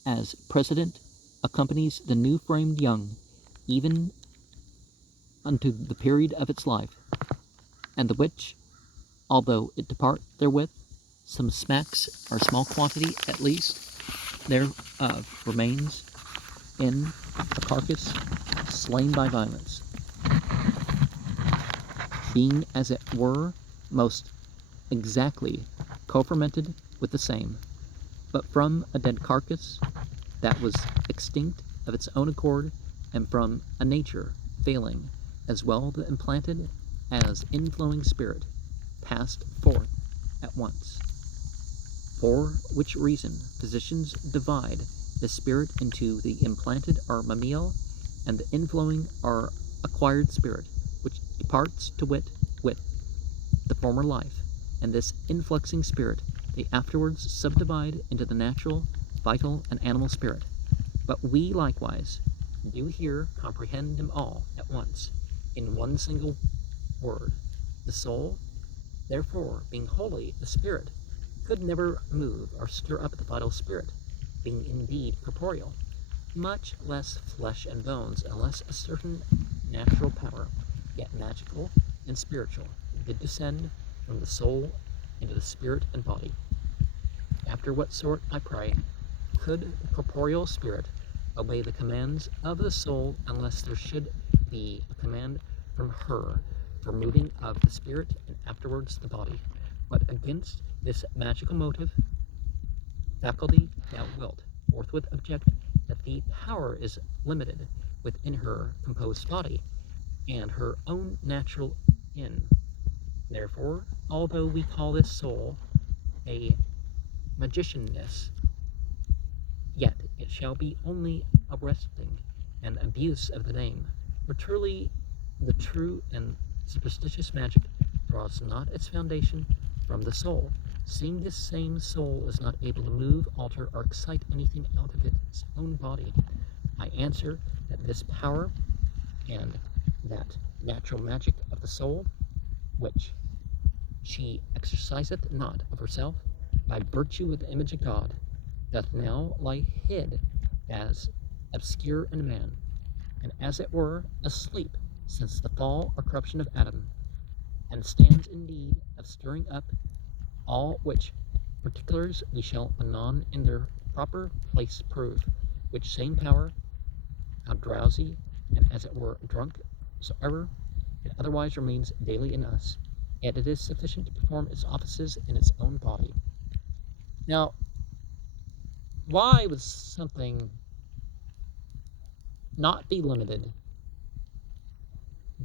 as precedent, accompanies the new-framed young, even unto the period of its life, and the which, although it depart therewith, some smacks, or small quantity at least, thereof remains in a carcass slain by violence, being as it were most exactly co-fermented with the same, but from a dead carcass that was extinct of its own accord, and from a nature failing, as well the implanted as inflowing spirit passed forth at once. For which reason physicians divide the spirit into the implanted or mummial, and the inflowing or acquired spirit, which departs to wit with the former life, and this influxing spirit they afterwards subdivide into the natural, vital, and animal spirit. But we likewise do here comprehend them all at once, in one single word. The soul, therefore, being wholly the spirit, could never move or stir up the vital spirit, being indeed corporeal, much less flesh and bones, unless a certain natural power, yet magical and spiritual, did descend from the soul into the spirit and body. After what sort, I pray, could the corporeal spirit obey the commands of the soul, unless there should be a command from her for moving of the spirit and afterwards the body? But against this magical motive, faculty, thou wilt forthwith object that the power is limited within her composed body, and her own natural in. Therefore, although we call this soul a magicianness, yet it shall be only a wresting and abuse of the name. For truly the true and superstitious magic draws not its foundation from the soul, seeing this same soul is not able to move, alter, or excite anything out of its own body. I answer that this power and that natural magic of the soul, which she exerciseth not of herself, by virtue of the image of God, doth now lie hid as obscure in man, and as it were asleep since the fall or corruption of Adam, and stands in need of stirring up, all which particulars we shall anon in their proper place prove, which same power, how drowsy and as it were drunk soever it otherwise remains daily in us, yet it is sufficient to perform its offices in its own body. Now, Why would something not be limited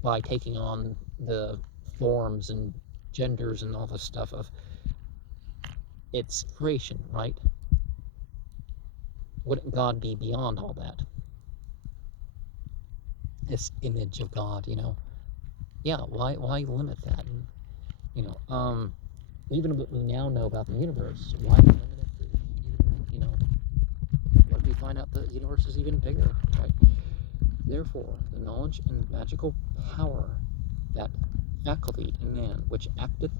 by taking on the forms and genders and all this stuff of its creation, right? Wouldn't God be beyond all that? This image of God, Yeah, why limit that? And, even what we now know about the universe, why limit it to even, what if we find out the universe is even bigger, right? Therefore, the knowledge and magical power, that faculty in man which acteth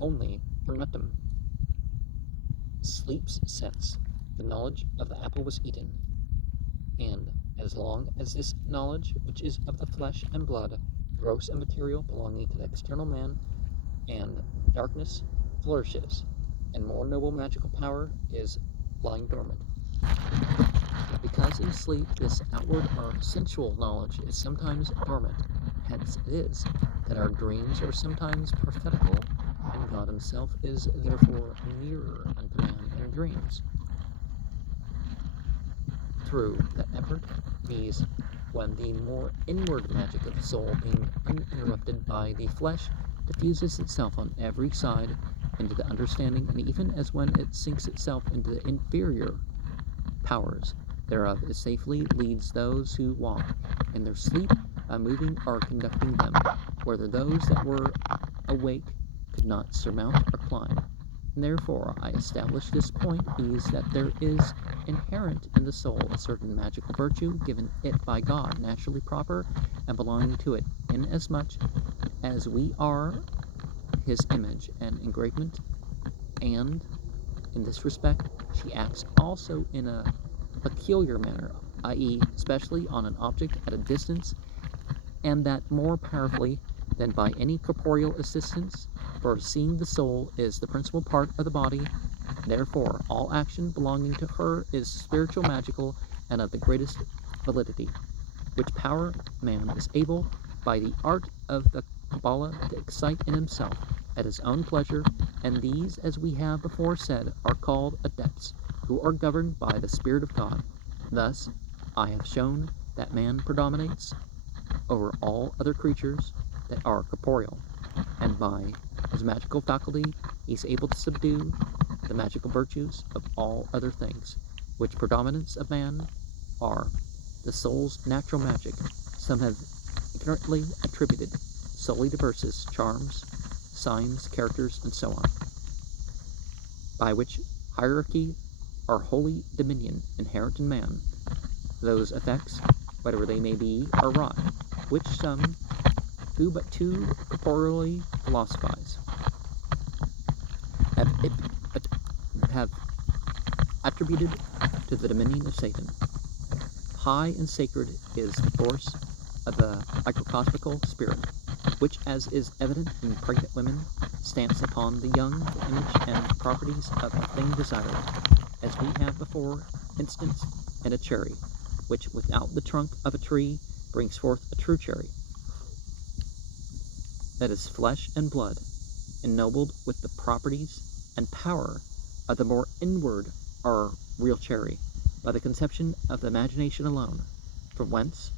only per nutum, sleeps since the knowledge of the apple was eaten, and as long as this knowledge, which is of the flesh and blood, gross and material, belonging to the external man, and darkness flourishes, and more noble magical power is lying dormant. Because in sleep this outward or sensual knowledge is sometimes dormant, hence it is that our dreams are sometimes prophetical, and God himself is therefore nearer unto man in dreams. Through that effort, viz., when the more inward magic of the soul, being uninterrupted by the flesh, diffuses itself on every side into the understanding, and even as when it sinks itself into the inferior powers thereof, it safely leads those who walk in their sleep by moving or conducting them, whether those that were awake could not surmount or climb. And therefore I establish this point, is that there is inherent in the soul a certain magical virtue given it by God, naturally proper and belonging to it, inasmuch as we are his image and engravement, and in this respect she acts also in a peculiar manner, i.e., especially on an object at a distance, and that more powerfully than by any corporeal assistance, for seeing the soul is the principal part of the body, therefore all action belonging to her is spiritual, magical, and of the greatest validity, which power man is able, by the art of the Kabbalah, to excite in himself at his own pleasure, and these, as we have before said, are called adepts, who are governed by the Spirit of God. Thus, I have shown that man predominates over all other creatures that are corporeal, and by his magical faculty he is able to subdue the magical virtues of all other things, which predominance of man are the soul's natural magic. Some have ignorantly attributed solely to verses, charms, signs, characters, and so on, by which hierarchy or holy dominion inherent in man. Those effects, whatever they may be, are wrought, which some, who but too corporeally philosophize, have attributed to the dominion of Satan. High and sacred is the force of the microcosmical spirit, which, as is evident in pregnant women, stamps upon the young the image and properties of a thing desired, as we have before instanced in a cherry, which without the trunk of a tree brings forth a true cherry, that is flesh and blood, ennobled with the properties and power of the more inward or real cherry, by the conception of the imagination alone, from whence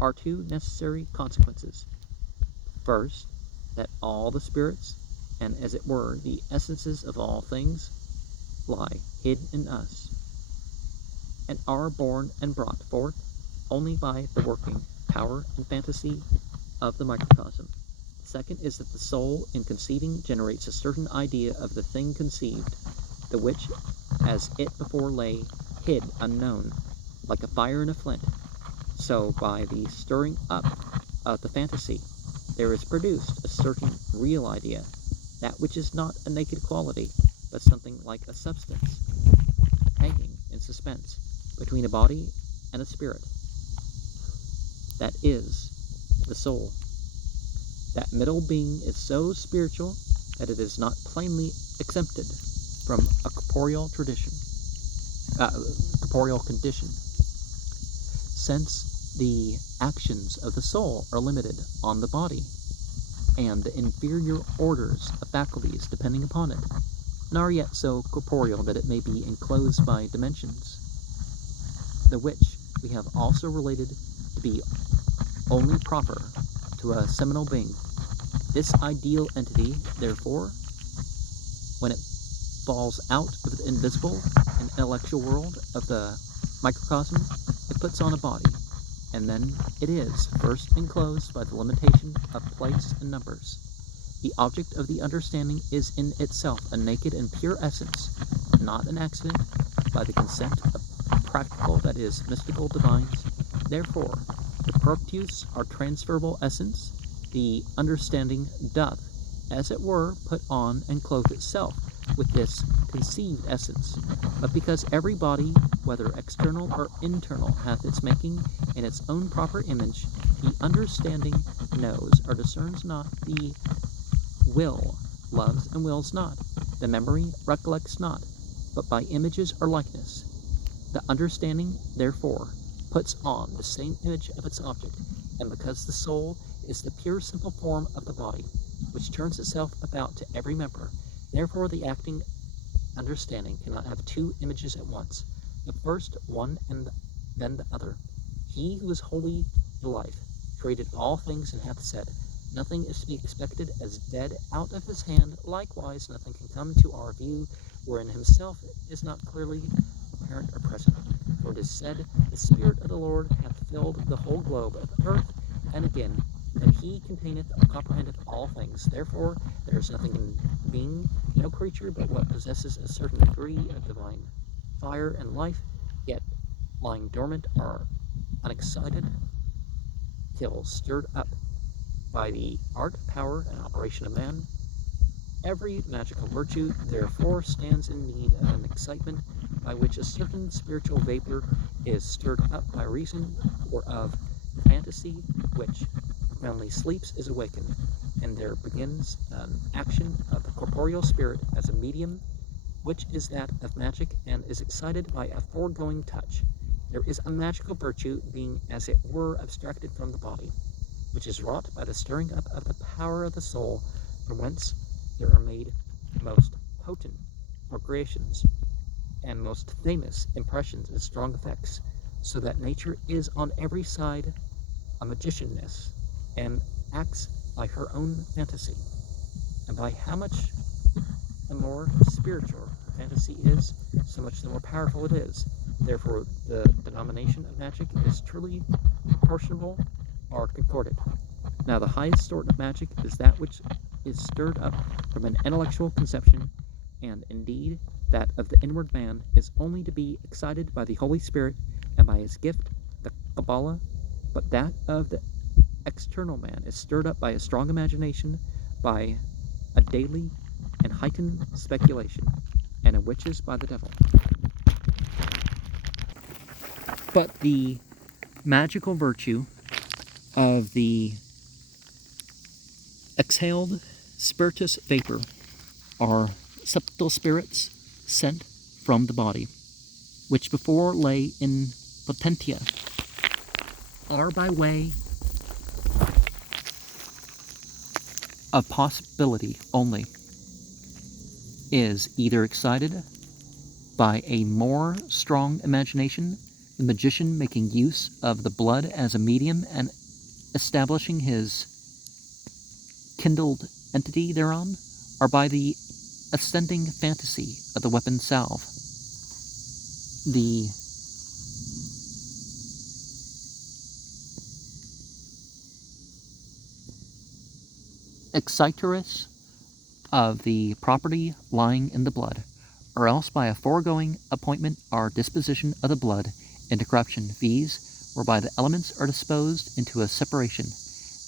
are two necessary consequences. First, that all the spirits, and as it were the essences of all things, lie hid in us, and are born and brought forth only by the working power and fantasy of the microcosm. The second is that the soul, in conceiving, generates a certain idea of the thing conceived, the which, as it before lay hid unknown, like a fire in a flint, so by the stirring up of the fantasy there is produced a certain real idea, that which is not a naked quality, but something like a substance, hanging in suspense between a body and a spirit. That is the soul. That middle being is so spiritual that it is not plainly exempted from a corporeal condition, since the actions of the soul are limited on the body, and the inferior orders of faculties depending upon it, nor yet so corporeal that it may be enclosed by dimensions. the which we have also related to be only proper to a seminal being. This ideal entity, therefore, when it falls out of the invisible and intellectual world of the microcosm, it puts on a body, and then it is first enclosed by the limitation of place and numbers. The object of the understanding is in itself a naked and pure essence, not an accident, by the consent of practical, that is, mystical divines. Therefore, the protus are transferable essence, the understanding doth, as it were, put on and clothe itself with this conceived essence. But because every body, whether external or internal, hath its making in its own proper image, the understanding knows or discerns not, the will loves and wills not, the memory recollects not, but by images or likeness. The understanding, therefore, puts on the same image of its object, and because the soul is the pure simple form of the body, which turns itself about to every member, therefore the acting understanding cannot have two images at once, the first one and then the other. He who is wholly the life created all things and hath said, nothing is to be expected as dead out of his hand. Likewise, nothing can come to our view wherein himself is not clearly apparent or present. For it is said, the Spirit of the Lord hath filled the whole globe of earth, and again, that he containeth or comprehendeth all things. Therefore, there is nothing in being, no creature, but what possesses a certain degree of divine fire and life, yet lying dormant are unexcited, till stirred up by the art, power, and operation of man. Every magical virtue, therefore, stands in need of an excitement by which a certain spiritual vapor is stirred up by reason, or of fantasy, which profoundly sleeps, is awakened, and there begins an action of the corporeal spirit as a medium, which is that of magic, and is excited by a foregoing touch. There is a magical virtue, being as it were abstracted from the body, which is wrought by the stirring up of the power of the soul, from whence there are made most potent procreations and most famous impressions and strong effects, so that nature is on every side a magicianess, and acts by her own fantasy. And by how much the more spiritual fantasy is, so much the more powerful it is. Therefore, the denomination of magic is truly proportionable or concordant. Now, the highest sort of magic is that which is stirred up from an intellectual conception, and indeed that of the inward man is only to be excited by the Holy Spirit and by his gift, the Kabbalah, but that of the external man is stirred up by a strong imagination, by a daily and heightened speculation, and in witches by the devil. But the magical virtue of the exhaled spiritus vapor are subtle spirits sent from the body, which before lay in potentia, are by way of possibility only, is either excited by a more strong imagination, the magician making use of the blood as a medium and establishing his kindled entity thereon, or by the ascending fantasy of the weapon salve. The exciterus of the property lying in the blood, or else by a foregoing appointment or disposition of the blood into corruption, viz., whereby the elements are disposed into a separation,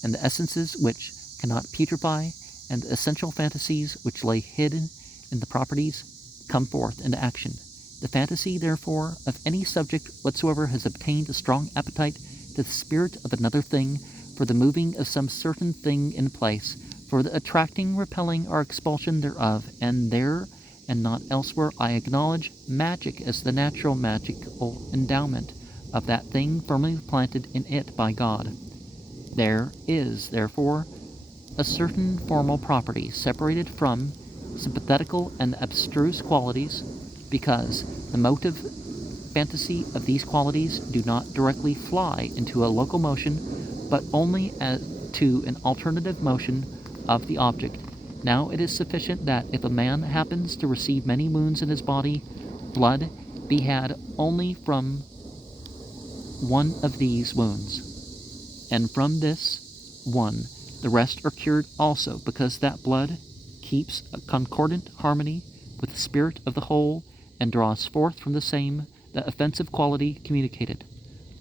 and the essences which cannot putrefy, and the essential fantasies which lay hidden in the properties come forth into action. The fantasy, therefore, of any subject whatsoever has obtained a strong appetite to the spirit of another thing, for the moving of some certain thing in place, for the attracting, repelling, or expulsion thereof, and there, and not elsewhere, I acknowledge magic as the natural magical endowment of that thing firmly planted in it by God. There is, therefore, a certain formal property separated from sympathetical and abstruse qualities, because the motive fantasy of these qualities do not directly fly into a local motion, but only to an alternative motion of the object. Now it is sufficient that if a man happens to receive many wounds in his body, blood be had only from one of these wounds, and from this one the rest are cured also, because that blood keeps a concordant harmony with the spirit of the whole, and draws forth from the same the offensive quality communicated,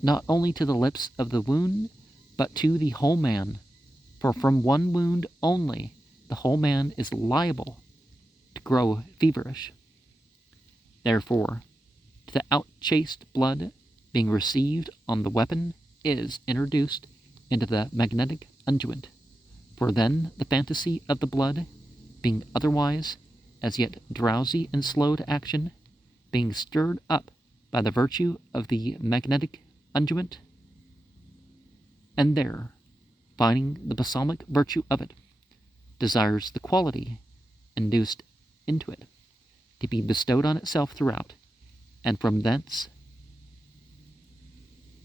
not only to the lips of the wound, but to the whole man. For from one wound only the whole man is liable to grow feverish. Therefore, to the outchased blood being received on the weapon is introduced into the magnetic unguent. For then the fantasy of the blood, being otherwise as yet drowsy and slow to action, being stirred up by the virtue of the magnetic unguent, and there, finding the balsamic virtue of it, desires the quality induced into it to be bestowed on itself throughout, and from thence,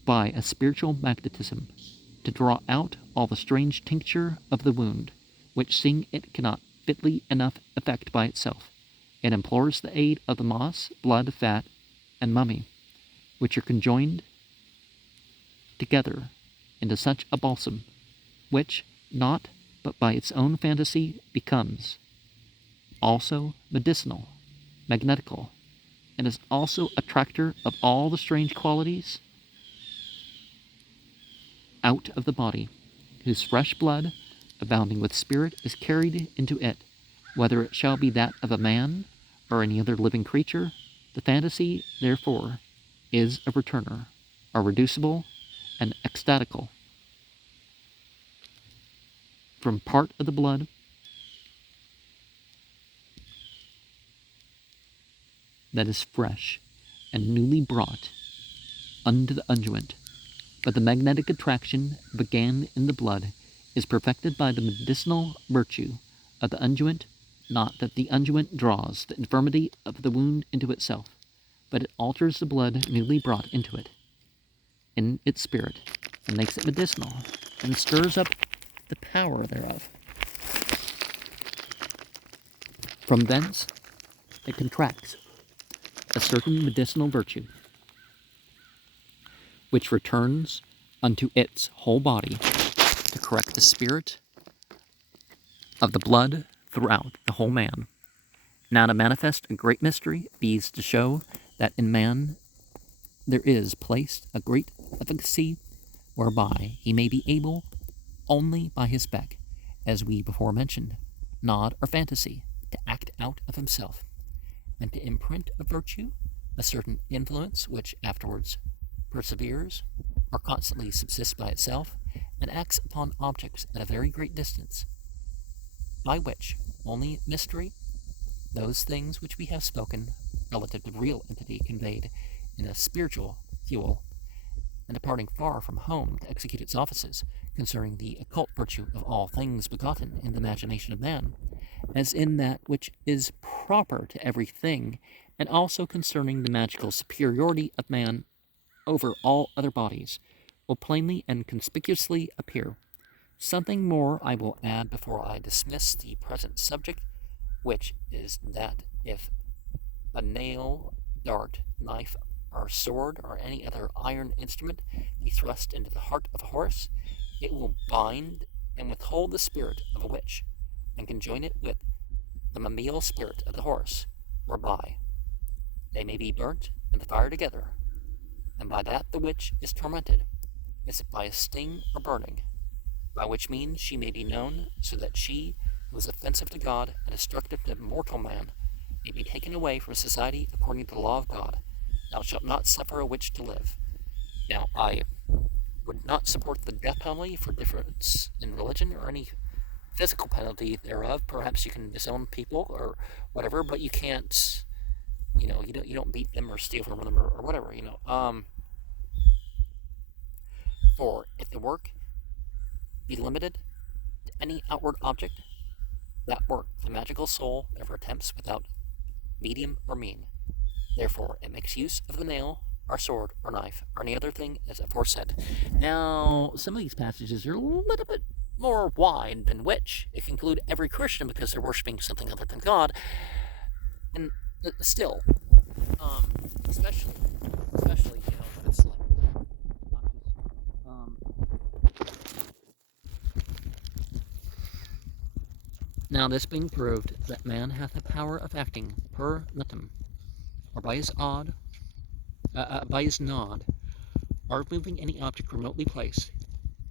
by a spiritual magnetism, to draw out all the strange tincture of the wound, which seeing it cannot fitly enough effect by itself, it implores the aid of the moss, blood, fat, and mummy, which are conjoined together into such a balsam, which, not but by its own fantasy, becomes also medicinal, magnetical, and is also attractor of all the strange qualities out of the body, whose fresh blood, abounding with spirit, is carried into it, whether it shall be that of a man or any other living creature. The fantasy, therefore, is a returner, a reducible, and ecstatical from part of the blood that is fresh and newly brought unto the unguent. But the magnetic attraction began in the blood is perfected by the medicinal virtue of the unguent, not that the unguent draws the infirmity of the wound into itself, but it alters the blood newly brought into it, in its spirit, and makes it medicinal, and stirs up the power thereof. From thence it contracts a certain medicinal virtue, which returns unto its whole body to correct the spirit of the blood throughout the whole man. Now to manifest a great mystery, viz. To show that in man there is placed a great efficacy, whereby he may be able only by his beck, as we before mentioned, nod or fantasy, to act out of himself, and to imprint a virtue, a certain influence which afterwards perseveres, or constantly subsists by itself, and acts upon objects at a very great distance, by which only mystery, those things which we have spoken relative to real entity conveyed in a spiritual fuel, and departing far from home to execute its offices, concerning the occult virtue of all things begotten in the imagination of man, as in that which is proper to every thing, and also concerning the magical superiority of man over all other bodies, will plainly and conspicuously appear. Something more I will add before I dismiss the present subject, which is that if a nail, dart, knife, or sword, or any other iron instrument be thrust into the heart of a horse, it will bind and withhold the spirit of a witch, and conjoin it with the Mummial spirit of the horse, whereby they may be burnt in the fire together, and by that the witch is tormented, as if by a sting or burning, by which means she may be known, so that she who is offensive to God and destructive to mortal man may be taken away from society according to the law of God. Thou shalt not suffer a witch to live. Now, I would not support the death penalty for difference in religion or any physical penalty thereof. Perhaps you can disown people or whatever, but you can't, you don't beat them or steal from them or whatever, For if the work be limited to any outward object, that work the magical soul never attempts without medium or mean. Therefore, it makes use of the nail, or sword, or knife, or any other thing as aforesaid. Now, some of these passages are a little bit more wide than which it can include every Christian because they're worshiping something other than God. And still, especially, if it's like now this being proved that man hath the power of acting per litem, or by his nod, or moving any object remotely placed,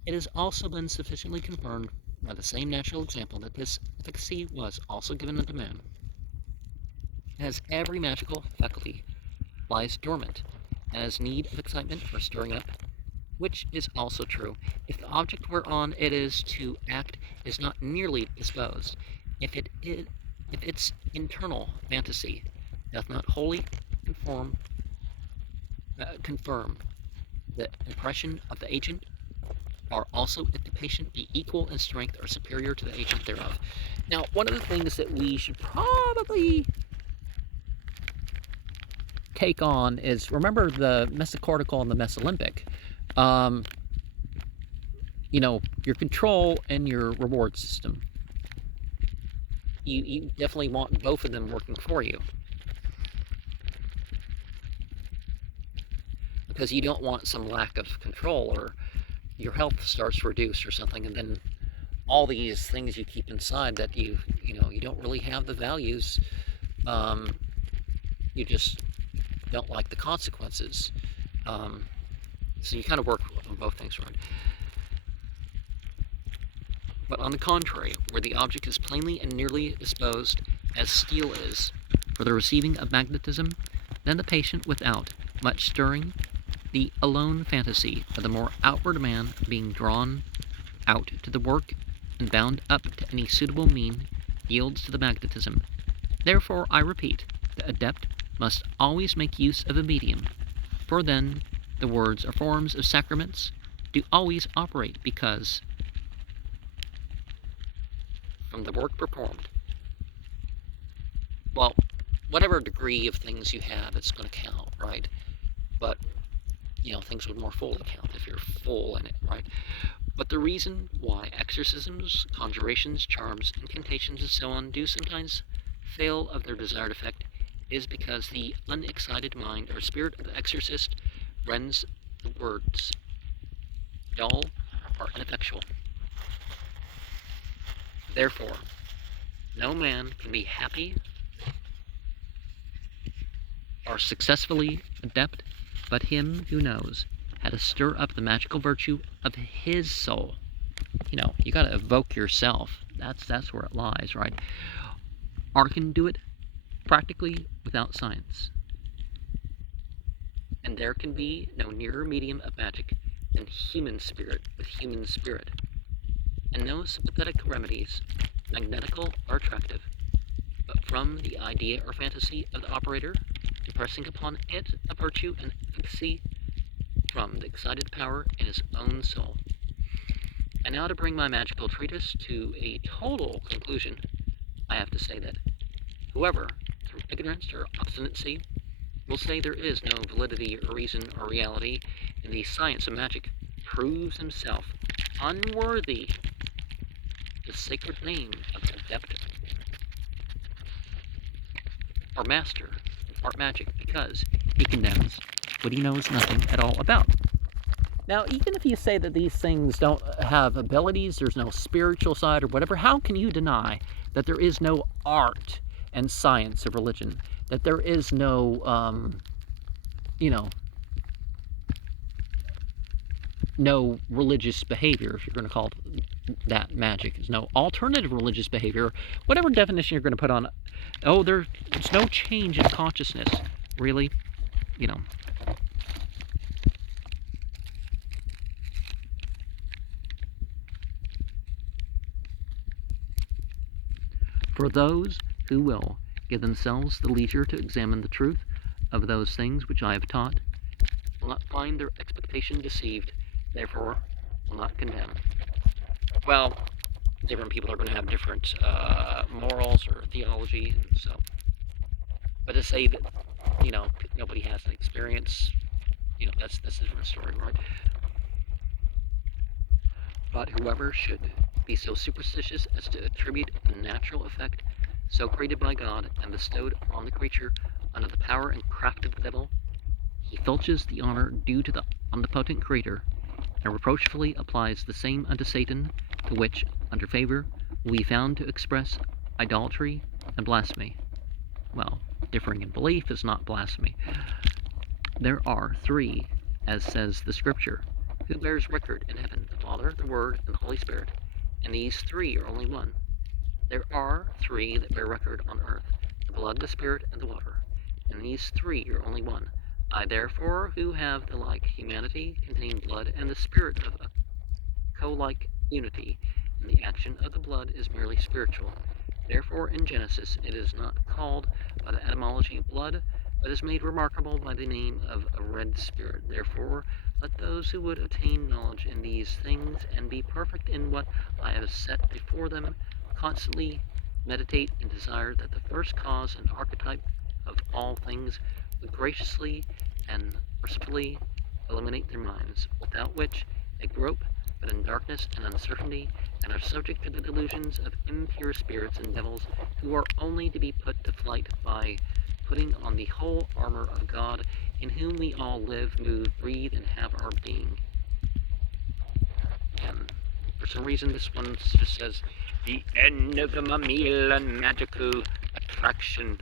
it has also been sufficiently confirmed by the same natural example that this efficacy was also given unto man, as every magical faculty lies dormant, and has need of excitement or stirring up, which is also true, if the object whereon it is to act is not nearly disposed, if its internal fantasy doth not wholly confirm the impression of the agent, or also if the patient be equal in strength or superior to the agent thereof. Now, one of the things that we should probably take on is, remember the mesocortical and the mesolimbic. Your control and your reward system. You definitely want both of them working for you. Because you don't want some lack of control, or your health starts to reduce or something, and then all these things you keep inside that you don't really have the values, you just don't like the consequences. So you kind of work on both things, right? But on the contrary, where the object is plainly and nearly disposed, as steel is, for the receiving of magnetism, then the patient, without much stirring, the alone fantasy of the more outward man being drawn out to the work and bound up to any suitable mean, yields to the magnetism. Therefore, I repeat, the adept must always make use of a medium, for then the words or forms of sacraments do always operate, because from the work performed, well, whatever degree of things you have, it's going to count, right? But things would more fully count if you're full in it, right? But the reason why exorcisms, conjurations, charms, incantations, and so on do sometimes fail of their desired effect is because the unexcited mind or spirit of the exorcist rends the words dull or ineffectual. Therefore, no man can be happy or successfully adept but him who knows how to stir up the magical virtue of his soul. You got to evoke yourself. That's where it lies, right? Or can do it practically without science. And there can be no nearer medium of magic than human spirit with human spirit. And no sympathetic remedies, magnetical or attractive, but from the idea or fantasy of the operator, impressing upon it a virtue and efficacy from the excited power in his own soul. And now, to bring my magical treatise to a total conclusion, I have to say that whoever, through ignorance or obstinacy, will say there is no validity or reason or reality in the science of magic, proves himself unworthy the sacred name of adept or master of art magic, because he condemns what he knows nothing at all about. Now, even if you say that these things don't have abilities, there's no spiritual side or whatever, how can you deny that there is no art and science of religion, that there is no, no religious behavior, if you're going to call that magic? There's no alternative religious behavior, whatever definition you're going to put on. Oh, there's no change in consciousness, really, For those who will give themselves the leisure to examine the truth of those things which I have taught will not find their expectation deceived, therefore will not condemn. Well, different people are going to have different morals or theology, and so. But to say that, nobody has an experience, That's a different story, right? But whoever should be so superstitious as to attribute a natural effect so created by God and bestowed on the creature under the power and craft of the devil, he filches the honor due to the omnipotent Creator, and reproachfully applies the same unto Satan, to which, under favor, will be found to express idolatry and blasphemy. Well, differing in belief is not blasphemy. There are three, as says the Scripture, who bears record in heaven, the Father, the Word, and the Holy Spirit, and these three are only one. There are three that bear record on earth, the blood, the Spirit, and the water, and these three are only one. I therefore, who have the like humanity, contain blood and the Spirit of a co-like unity, and the action of the blood is merely spiritual. Therefore in Genesis it is not called by the etymology of blood, but is made remarkable by the name of a red spirit. Therefore let those who would attain knowledge in these things, and be perfect in what I have set before them, constantly meditate and desire that the first cause and archetype of all things would graciously and mercifully illuminate their minds, without which they grope but in darkness and uncertainty, and are subject to the delusions of impure spirits and devils, who are only to be put to flight by putting on the whole armor of God, in whom we all live, move, breathe, and have our being. And for some reason this one just says, the end of the Mummial and magical attraction